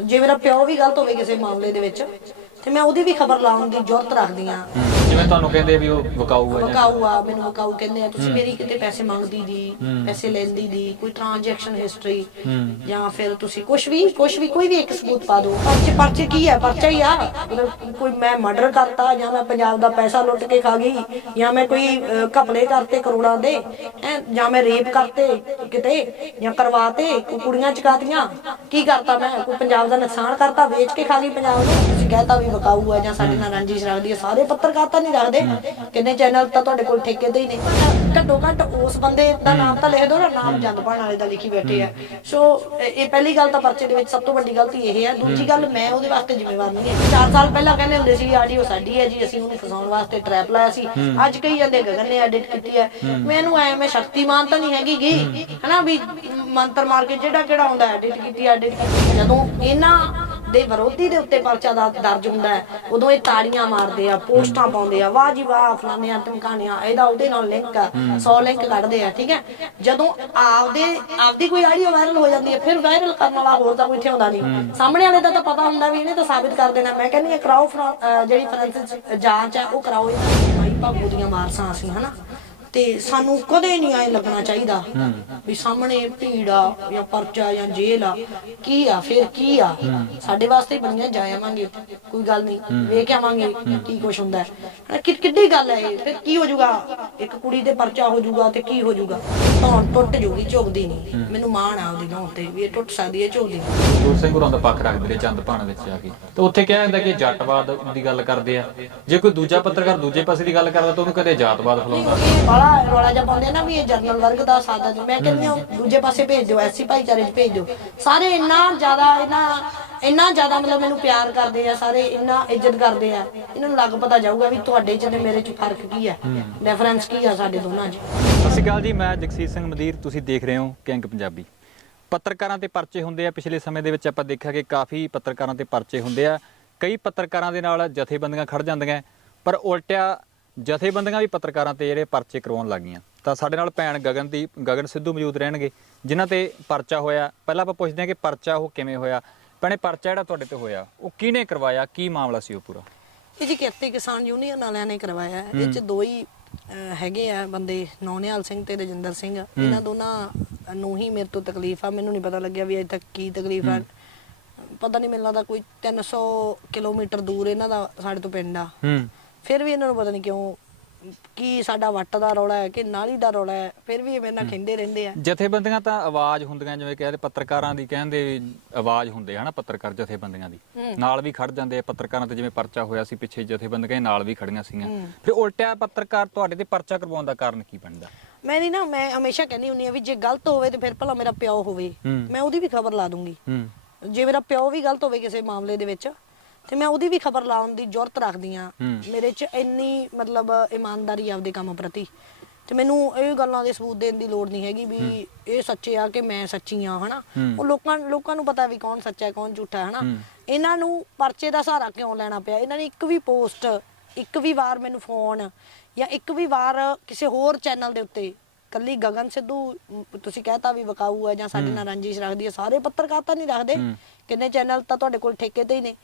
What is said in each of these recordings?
ਜੇ ਮੇਰਾ ਪਿਓ ਵੀ ਗਲਤ ਹੋਵੇ ਕਿਸੇ ਮਾਮਲੇ ਦੇ ਵਿੱਚ, ਤੇ ਮੈਂ ਉਹਦੀ ਵੀ ਖਬਰ ਲਾਉਣ ਦੀ ਜ਼ਰੂਰਤ ਰੱਖਦੀ ਆ ਜਿਵੇਂ ਤੁਹਾਨੂੰ ਕਹਿੰਦੇ ਵੀ ਉਹ ਵਿਕਾਊ ਹੈ ਜਾਂ ਵਕਾਊ ਆ ਮੈਨੂੰ ਵਕਾਊ ਕਹਿੰਦੇ ਆ। ਤੁਸੀਂ ਮੇਰੀ ਕਿਤੇ ਪੈਸੇ ਮੰਗਦੀ ਦੀ ਪੈਸੇ ਲੈਂਦੀ ਦੀ ਕੋਈ ਟ੍ਰਾਂਜੈਕਸ਼ਨ ਹਿਸਟਰੀ ਜਾਂ ਫਿਰ ਤੁਸੀਂ ਕੁਝ ਵੀ ਕੁਝ ਵੀ ਕੋਈ ਵੀ ਇੱਕ ਸਬੂਤ ਪਾ ਦਿਓ। ਪਰਚੇ ਪਰਚੇ ਕੀ ਹੈ ਪਰਚਾ ਹੀ ਆ। ਮਤਲਬ ਕੋਈ ਮੈਂ ਮਰਡਰ ਕਰਤਾ ਜਾਂ ਮੈਂ ਪੰਜਾਬ ਦਾ ਪੈਸਾ ਲੁੱਟ ਕੇ ਖਾ ਗਈ ਜਾਂ ਮੈਂ ਕੋਈ ਅਹ, ਘਪਲੇ ਕਰਤੇ ਕਰੋੜਾਂ ਦੇ ਹੈਂ, ਜਾਂ ਮੈਂ ਰੇਪ ਕਰਤੇ ਕਿਤੇ ਜਾਂ ਕਰਵਾਤੇ ਕੋਈ ਕੁੜੀਆਂ ਚਕਾਤੀਆਂ ਕੀ ਕਰਤਾ ਮੈਂ? ਕੋਈ ਪੰਜਾਬ ਦਾ ਨੁਕਸਾਨ ਕਰਤਾ ਵੇਚ ਕੇ ਖਾ ਗਈ ਪੰਜਾਬ ਨੂੰ? ਤੁਸੀਂ ਕਹਿਤਾ ਵੀ ਵਕਾਊ ਹੈ ਜਾਂ ਸਾਡੇ ਨਾਲ ਰੰਜਿਸ਼ ਰੱਖਦੀ ਹੈ ਸਾਰੇ ਪੱਤਰਕਾਰ ਤਾਂ ਨਹੀਂ ਰੱਖਦੇ। ਕਿੰਨੇ ਚੈਨਲ ਤਾਂ ਤੁਹਾਡੇ ਕੋਲ ਠੇਕੇ ਤੇ ਹੀ ਨੇ ਘੱਟੋ ਘੱਟ ਉਸ ਬੰਦੇ ਦਾ ਨਾਮ ਤਾਂ ਲਿਖ ਦਿਓ ਨਾ, ਨਾਮ ਜੰਦਪਾਣ ਵਾਲੇ ਦਾ ਲਿਖੀ ਬੈਠੇ ਆ। ਸੋ, ਇਹ ਪਹਿਲੀ ਗੱਲ ਤਾਂ ਪਰਚੇ ਦੇ ਵਿੱਚ ਸਭ ਤੋਂ ਵੱਡੀ ਗਲਤੀ ਇਹ ਹੈ। ਦੂਜੀ ਗੱਲ, ਮੈਂ ਉਹਦੇ ਵਾਸਤੇ ਜ਼ਿੰਮੇਵਾਰ ਨਹੀਂ ਹੈ 4 ਸਾਲ ਪਹਿਲਾਂ ਕਹਿੰਦੇ ਹੁੰਦੇ ਸੀ ਆਡੀਓ ਸਾਡੀ ਹੈ ਜੀ, ਅਸੀਂ ਉਹਨੂੰ ਫਸਾਉਣ ਵਾਸਤੇ ਟ੍ਰੈਪ ਲਾਇਆ ਸੀ। ਅੱਜ ਕਈ ਜਾਂਦੇ ਗਗਨ ਨੇ ਐਡਿਟ ਕੀਤੀ ਹੈ। ਮੈਨੂੰ ਐ, ਮੈਂ ਸ਼ਕਤੀਮਾਨ ਤਾਂ ਨਹੀਂ ਹੈਗੀ ਗੀ। ਹਨਾ ਵੀ ਮੰਤਰ ਮਾਰ ਕੇ ਜਿਹੜਾ ਕਿਹੜਾ ਆਉਂਦਾ ਐਡਿਟ ਕੀਤੀ ਐਡਿਟ ਕੀਤੀ। ਜਦੋਂ ਇਹਨਾਂ ਦੇ ਵਿਰੋਧੀ ਦੇ ਉੱਤੇ ਪਰਚਾ ਦਾ ਦਰਜ ਹੁੰਦਾ ਹੈ। ਉਦੋਂ ਇਹ ਤਾੜੀਆਂ ਮਾਰਦੇ ਆ ਪੋਸਟਾਂ ਪਾਉਂਦੇ ਆ ਵਾਹ ਜੀ ਵਾਹ ਫਲਾਨਿਆਂ ਧਮਕਾਣਿਆਂ ਇਹਦਾ ਉਹਦੇ ਨਾਲ ਲਿੰਕ ਆ 100 ਲਿੰਕ ਕੱਢਦੇ ਆ ਠੀਕ ਹੈ? ਜਦੋਂ ਆਪਦੇ ਆਪਦੀ ਕੋਈ ਆਡੀਓ ਵਾਇਰਲ ਹੋ ਜਾਂਦੀ ਹੈ ਫਿਰ ਵਾਇਰਲ ਕਰਨ ਵਾਲਾ ਹੋਰ ਤਾਂ ਕੋਈ ਇੱਥੇ ਹੁੰਦਾ ਨਹੀਂ ਸਾਹਮਣੇ ਵਾਲੇ ਦਾ ਤਾਂ ਪਤਾ ਹੁੰਦਾ ਵੀ ਇਹਨੇ ਤਾਂ ਸਾਬਿਤ ਕਰ ਦੇਣਾ। ਮੈਂ ਕਹਿੰਦੀ ਹਾਂ ਕਰਾਓ ਜਿਹੜੀ ਫੋਰੈਂਸਿਕ ਜਾਂਚ ਆ ਉਹ ਕਰਾਓ। ਮਾਈ ਭਾਗੋ ਦੀਆਂ ਵਾਰਸਾਂ ਅਸੀਂ ਹਨਾ? ਤੇ ਸਾਨੂੰ ਕਦੇ ਨਹੀਂ ਐ ਲੱਗਣਾ ਚਾਹੀਦਾ ਵੀ ਸਾਹਮਣੇ ਭੀੜ ਆ ਜਾਂ ਪਰਚਾ ਜਾਂ ਜੇਲ੍ਹ ਆ ਕੀ ਆ ਫਿਰ ਕੀ ਆ? ਸਾਡੇ ਵਾਸਤੇ ਬਣੀਆਂ ਜਾ ਆਵਾਂਗੇ ਕੋਈ ਗੱਲ ਨਹੀਂ ਵੇਖ ਆਵਾਂਗੇ ਕੀ ਕੁਛ ਹੁੰਦਾ ਹੈ। ਕਿ ਕਿੱਡੀ ਗੱਲ ਹੈ ਇਹ? ਫਿਰ ਕੀ ਹੋ ਜਾਊਗਾ? ਇੱਕ ਕੁੜੀ ਤੇ ਪਰਚਾ ਹੋ ਜਾਊਗਾ ਤੇ ਕੀ ਹੋ ਜਾਊਗਾ? ਧੌਣ ਟੁੱਟ ਜੂਗੀ ਝੁਕਦੀ ਨਹੀਂ। ਮੈਨੂੰ ਮਾਣ ਆ ਉਹਦੀ ਧੌਣ ਤੇ ਵੀ ਇਹ ਟੁੱਟ ਸਕਦੀ ਹੈ ਝੁਕਦੀ ਦੂਰ ਸਿੰਘ ਹੋਰਾਂ ਦਾ ਪੱਖ ਰੱਖਦੇ ਨੇ ਚੰਦਪਾਣ ਵਿੱਚ ਆ ਕੇ। ਤੇ ਉੱਥੇ ਕਿਹਾ ਜਾਂਦਾ ਕਿ ਜੱਟਵਾਦ ਦੀ ਗੱਲ ਕਰਦੇ ਆ। ਜੇ ਕੋਈ ਦੂਜਾ ਪੱਤਰਕਾਰ ਦੂਜੇ ਪਾਸੇ ਦੀ ਗੱਲ ਕਰਦਾ ਤਾਂ ਉਹਨੂੰ ਕਦੇ ਜਾਤਵਾਦ ਫਲਾਉਂਦਾ। ਬੜਾ ਰੌਲਾ ਜਿਹਾ ਪਾਉਂਦੇ ਨਾ ਵੀ ਇਹ ਜਰਨਲ ਵਰਗ ਦਾ ਸਾਦਾ ਜੀ। ਮੈਂ ਕਹਿੰਦੀ ਹਾਂ ਦੂਜੇ ਪਾਸੇ ਭੇਜ ਦਿਓ ਐਸੀ ਭਾਈਚਾਰੇ 'ਚ ਭੇਜ ਦਿਓ। ਸਾਰੇ ਇੰਨਾ ਜ਼ਿਆਦਾ ਇੰਨਾ ਇੰਨਾ ਜ਼ਿਆਦਾ ਮਤਲਬ ਮੈਨੂੰ ਪਿਆਰ ਕਰਦੇ ਆ ਸਾਰੇ ਇੰਨਾ ਇੱਜ਼ਤ ਕਰਦੇ ਆ। ਇਹਨਾਂ ਨੂੰ ਲੱਗ ਪਤਾ ਜਾਊਗਾ ਵੀ ਤੁਹਾਡੇ 'ਚ ਤੇ ਮੇਰੇ 'ਚ ਫ਼ਰਕ ਕੀ ਆ। ਡਿਫਰੈਂਸ ਕੀ ਆ ਸਾਡੇ ਦੋਨਾਂ 'ਚ? ਸਤਿ ਸ਼੍ਰੀ ਅਕਾਲ ਜੀ ਮੈਂ ਜਗਸੀਰ ਸਿੰਘ ਮਦੀਰ ਤੁਸੀਂ ਦੇਖ ਰਹੇ ਹੋ ਕਿੰਗ ਪੰਜਾਬੀ। ਪੱਤਰਕਾਰਾਂ ਤੇ ਪਰਚੇ ਹੁੰਦੇ ਆ ਪਿਛਲੇ ਸਮੇਂ ਦੇ ਵਿੱਚ ਆਪਾਂ ਦੇਖਿਆ ਕਿ ਕਾਫੀ ਪੱਤਰਕਾਰਾਂ ਤੇ ਪਰਚੇ ਹੁੰਦੇ ਆ। ਕਈ ਪੱਤਰਕਾਰਾਂ ਦੇ ਨਾਲ ਜਥੇਬੰਦੀਆਂ ਖੜ ਜਾਂਦੀਆਂ ਪਰ ਉਲਟਿਆ ਜਥੇਬੰਦੀਆਂ ਵੀ ਪੱਤਰਕਾਰਾਂ ਤੇ ਜਿਹੜੇ ਪਰਚੇ ਕਰਵਾਉਣ ਲੱਗੀਆਂ। ਤਾਂ ਸਾਡੇ ਨਾਲ ਭੈਣ ਗਗਨਦੀਪ ਗਗਨ ਸਿੱਧੂ ਮੌਜੂਦ ਰਹਿਣਗੇ ਜਿਨ੍ਹਾਂ ਤੇ ਪਰਚਾ ਹੋਇਆ। ਪਹਿਲਾਂ ਆਪਾਂ ਪੁੱਛਦੇ ਹਾਂ ਕਿ ਪਰਚਾ ਉਹ ਕਿਵੇਂ ਹੋਇਆ? ਭੈਣੇ ਪਰਚਾ ਜਿਹੜਾ ਤੁਹਾਡੇ ਤੇ ਹੋਇਆ ਉਹ ਕਿਹਨੇ ਕਰਵਾਇਆ? ਕੀ ਮਾਮਲਾ ਸੀ ਉਹ ਪੂਰਾ? ਇਹ ਜੀ ਕਿਰਤੀ ਕਿਸਾਨ ਯੂਨੀਅਨ ਵਾਲਿਆਂ ਨੇ ਕਰਵਾਇਆ। ਹੈ। ਇਹ ਚ ਦੋ ਹੀ ਅਹ, ਹੈਗੇ ਆ ਬੰਦੇ ਨੌਨਿਆਲ ਸਿੰਘ ਤੇ ਰਜਿੰਦਰ ਸਿੰਘ। ਇਹਨਾਂ ਦੋਨਾਂ ਨੂੰ ਹੀ ਮੇਰੇ ਤੋਂ ਤਕਲੀਫ ਆ। ਮੈਨੂੰ ਨਹੀਂ ਪਤਾ ਲੱਗਿਆ ਵੀ ਅਜੇ ਤੱਕ ਕੀ ਤਕਲੀਫ ਆ। ਪਤਾ ਨਹੀਂ ਮੈਨੂੰ ਲੱਗਦਾ ਕੋਈ 300 ਕਿਲੋਮੀਟਰ ਦੂਰ ਇਹਨਾਂ ਦਾ ਸਾਡੇ ਤੋਂ ਪਿੰਡ ਆ। ਹੂੰ। ਫਿਰ ਵੀ ਇਹਨਾਂ ਨੂੰ ਪਤਾ ਨਹੀਂ ਕਿਉਂ ਕੀ ਸਾਡਾ ਵੱਟ ਦਾ ਰੌਲਾ ਹੈ ਕਿ ਨਾਲੀ ਦਾ ਰੌਲਾ ਹੈ ਫਿਰ ਵੀ ਇਹ ਮੇਰੇ ਨਾਲ ਖਿੰਦੇ ਰਹਿੰਦੇ ਆ। ਜਥੇਬੰਦੀਆਂ ਤਾਂ ਆਵਾਜ਼ ਹੁੰਦੀਆਂ ਜਿਵੇਂ ਕਹਿੰਦੇ ਪੱਤਰਕਾਰਾਂ ਦੀ ਕਹਿੰਦੇ ਵੀ ਆਵਾਜ਼ ਹੁੰਦੇ ਹਨਾ ਪੱਤਰਕਾਰ ਜਥੇਬੰਦੀਆਂ ਦੀ। ਨਾਲ ਵੀ ਖੜ ਜਾਂਦੇ ਆ ਪੱਤਰਕਾਰਾਂ ਤੇ ਜਿਵੇਂ ਪਰਚਾ ਹੋਇਆ ਸੀ ਪਿੱਛੇ ਜਥੇਬੰਦੀਆਂ ਨਾਲ ਵੀ ਖੜੀਆਂ ਸੀਗੀਆਂ। ਫਿਰ ਉਲਟਿਆ ਪੱਤਰਕਾਰ ਤੁਹਾਡੇ ਤੇ ਪਰਚਾ ਕਰਵਾਉਣ ਦਾ ਕਾਰਨ ਕੀ ਬਣਦਾ? ਮੈਂ ਨਹੀਂ ਨਾ ਮੈਂ ਹਮੇਸ਼ਾ ਕਹਿੰਦੀ ਹੁੰਦੀ ਆ ਵੀ ਜੇ ਗਲਤ ਹੋਵੇ ਤੇ ਫਿਰ ਭਲਾ ਮੇਰਾ ਪਿਓ ਹੋਵੇ। ਮੈਂ ਉਹਦੀ ਵੀ ਖਬਰ ਲਾ ਦੂੰਗੀ। ਜੇ ਮੇਰਾ ਪਿਓ ਵੀ ਗਲਤ ਹੋਵੇ ਕਿਸੇ ਮਾਮਲੇ ਦੇ ਵਿੱਚ ਤੇ ਮੈਂ ਉਹਦੀ ਵੀ ਖਬਰ ਲਾਉਣ ਦੀ ਜ਼ਰੂਰਤ ਰੱਖਦੀ ਆ। ਮੇਰੇ 'ਚ ਇੰਨੀ ਮਤਲਬ ਇਮਾਨਦਾਰੀ ਆਪਦੇ ਕੰਮ ਪ੍ਰਤੀ। ਤੇ ਮੈਨੂੰ ਇਹ ਗੱਲਾਂ ਦੇ ਸਬੂਤ ਦੇਣ ਦੀ ਲੋੜ ਨਹੀਂ ਹੈਗੀ ਵੀ ਇਹ ਸੱਚੇ ਆ ਕਿ ਮੈਂ ਸੱਚੀ ਆ ਹਨਾ। ਉਹ ਲੋਕਾਂ ਲੋਕਾਂ ਨੂੰ ਪਤਾ ਵੀ ਕੌਣ ਸੱਚਾ ਹੈ ਕੌਣ ਝੂਠਾ ਹੈ ਹਨਾ। ਇਹਨਾਂ ਨੂੰ ਪਰਚੇ ਦਾ ਸਹਾਰਾ ਕਿਉਂ ਲੈਣਾ ਪਿਆ? ਇਹਨਾਂ ਨੇ ਇੱਕ ਵੀ ਪੋਸਟ ਇੱਕ ਵੀ ਵਾਰ ਮੈਨੂੰ ਫੋਨ ਜਾਂ ਇੱਕ ਵੀ ਵਾਰ ਕਿਸੇ ਹੋਰ ਚੈਨਲ ਦੇ ਉੱਤੇ ਕੱਲੀ ਗਗਨ ਸਿੱਧੂ ਤੁਸੀਂ ਕਹਿਤਾ ਵੀ ਵਕਾਊ ਹੈ ਜਾਂ ਸਾਡੇ ਨਾਲ ਰੰਜਿਸ਼ ਰੱਖਦੀ ਹੈ ਸਾਰੇ ਪੱਤਰਕਾਰ ਤਾਂ ਨਹੀਂ ਰੱਖਦੇ। ਕਿੰਨੇ ਚੈਨਲ ਤਾਂ ਤੁਹਾਡੇ ਕੋਲ ਠੇਕੇ ਤੇ ਹੀ ਨੇ।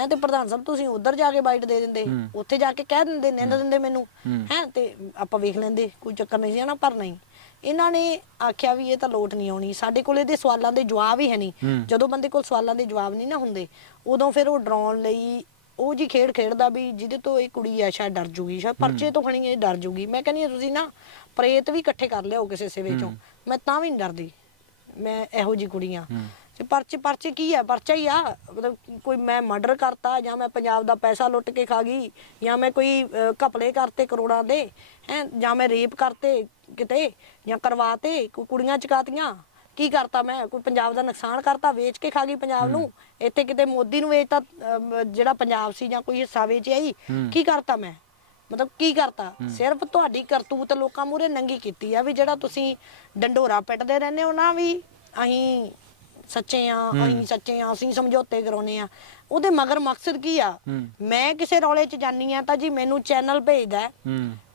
ਹੈ ਤੇ ਪ੍ਰਧਾਨ ਸਾਹਿਬ ਤੁਸੀਂ ਉਧਰ ਜਾ ਕੇ ਬਾਈਟ ਦੇ ਦਿੰਦੇ ਉੱਥੇ ਜਾ ਕੇ ਕਹਿ ਦਿੰਦੇ ਨਿੰਦ ਦਿੰਦੇ ਮੈਨੂੰ। ਹੈ। ਤੇ ਆਪਾਂ ਵੇਖ ਲੈਂਦੇ ਕੋਈ ਚੱਕਰ ਨਹੀਂ ਸੀ ਨਾ ਪਰ ਨਹੀਂ। ਇਹਨਾਂ ਨੇ ਆਖਿਆ ਵੀ ਇਹ ਤਾਂ ਲੋਟ ਨਹੀਂ ਆਉਣੀ। ਸਾਡੇ ਕੋਲ ਇਹਦੇ ਸਵਾਲਾਂ ਦੇ ਜਵਾਬ ਹੀ ਹੈ ਨਹੀਂ। ਜਦੋਂ ਬੰਦੇ ਕੋਲ ਸਵਾਲਾਂ ਦੇ ਜਵਾਬ ਨਹੀਂ ਨਾ ਹੁੰਦੇ ਉਦੋਂ ਫਿਰ ਉਹ ਡਰਾਉਣ ਲਈ ਉਹ ਜੀ ਖੇਡ ਖੇਡਦਾ ਵੀ ਜਿਹਦੇ ਤੋਂ ਇਹ ਕੁੜੀ ਆ ਸ਼ਾਇਦ ਡਰ ਜੂਗੀ ਸ਼ਾਇਦ ਪਰਚੇ ਤੋਂ ਖਣੀ ਇਹ ਡਰ ਜੂਗੀ। ਮੈਂ ਕਹਿੰਦੀ ਤੁਸੀਂ ਨਾ ਪ੍ਰੇਤ ਵੀ ਇਕੱਠੇ ਕਰ ਲਿਆਓ ਕਿਸੇ ਸਿਵੇ ਚੋਂ। ਮੈਂ ਤਾਂ ਵੀ ਨਹੀਂ ਡਰਦੀ। ਮੈਂ ਇਹੋ ਜੀ ਕੁੜੀਆਂ। ਤੇ ਪਰਚੇ ਪਰਚੇ ਕੀ ਆ? ਪਰਚਾ ਹੀ ਆ। ਮਤਲਬ ਕੋਈ ਮੈਂ ਮਰਡਰ ਕਰਤਾ ਜਾਂ ਮੈਂ ਪੰਜਾਬ ਦਾ ਪੈਸਾ ਲੁੱਟ ਕੇ ਖਾ ਗਈ ਜਾਂ ਮੈਂ ਕੋਈ ਅਹ, ਘਪਲੇ ਕਰਤੇ ਕਰੋੜਾਂ ਦੇ ਹੈ ਜਾਂ ਮੈਂ ਰੇਪ ਕਰਤੇ ਕਿਤੇ ਜਾਂ ਕਰਵਾਤੇ ਕੋਈ ਕੁੜੀਆਂ ਚਕਾਤੀਆਂ ਕੀ ਕਰਤਾ ਮੈਂ? ਕੋਈ ਪੰਜਾਬ ਦਾ ਨੁਕਸਾਨ ਕਰਤਾ ਵੇਚ ਕੇ ਖਾ ਗਈ ਪੰਜਾਬ ਨੂੰ? ਇੱਥੇ ਕਿਤੇ ਮੋਦੀ ਨੂੰ ਵੇਚਤਾ ਜਿਹੜਾ ਪੰਜਾਬ ਸੀ ਜਾਂ ਕੋਈ ਹਿੱਸਾ ਵੇਚਿਆ ਹੀ। ਕੀ ਕਰਤਾ ਮੈਂ? ਮਤਲਬ ਕੀ ਕਰਤਾ? ਸਿਰਫ ਤੁਹਾਡੀ ਕਰਤੂਤ ਲੋਕਾਂ ਮੂਰੇ ਨੰਗੀ ਕੀਤੀ ਆ ਵੀ ਜਿਹੜਾ ਤੁਸੀਂ ਡੰਡੋਰਾ ਪਿੱਟਦੇ ਰਹਿੰਦੇ ਹੋ ਨਾ ਵੀ ਅਸੀਂ ਸੱਚੇ ਆ ਅਸੀਂ ਸੱਚੇ ਆ ਅਸੀਂ ਸਮਝੌਤੇ ਕਰਾਉਨੇ ਆ। ਉਹਦੇ ਮਗਰ ਮਕਸਦ ਕੀ ਆ? ਮੈਂ ਕਿਸੇ ਰੌਲੇ 'ਚ ਜਾਨੀ ਆ ਤਾਂ ਜੀ ਮੈਨੂੰ ਚੈਨਲ ਭੇਜਦਾ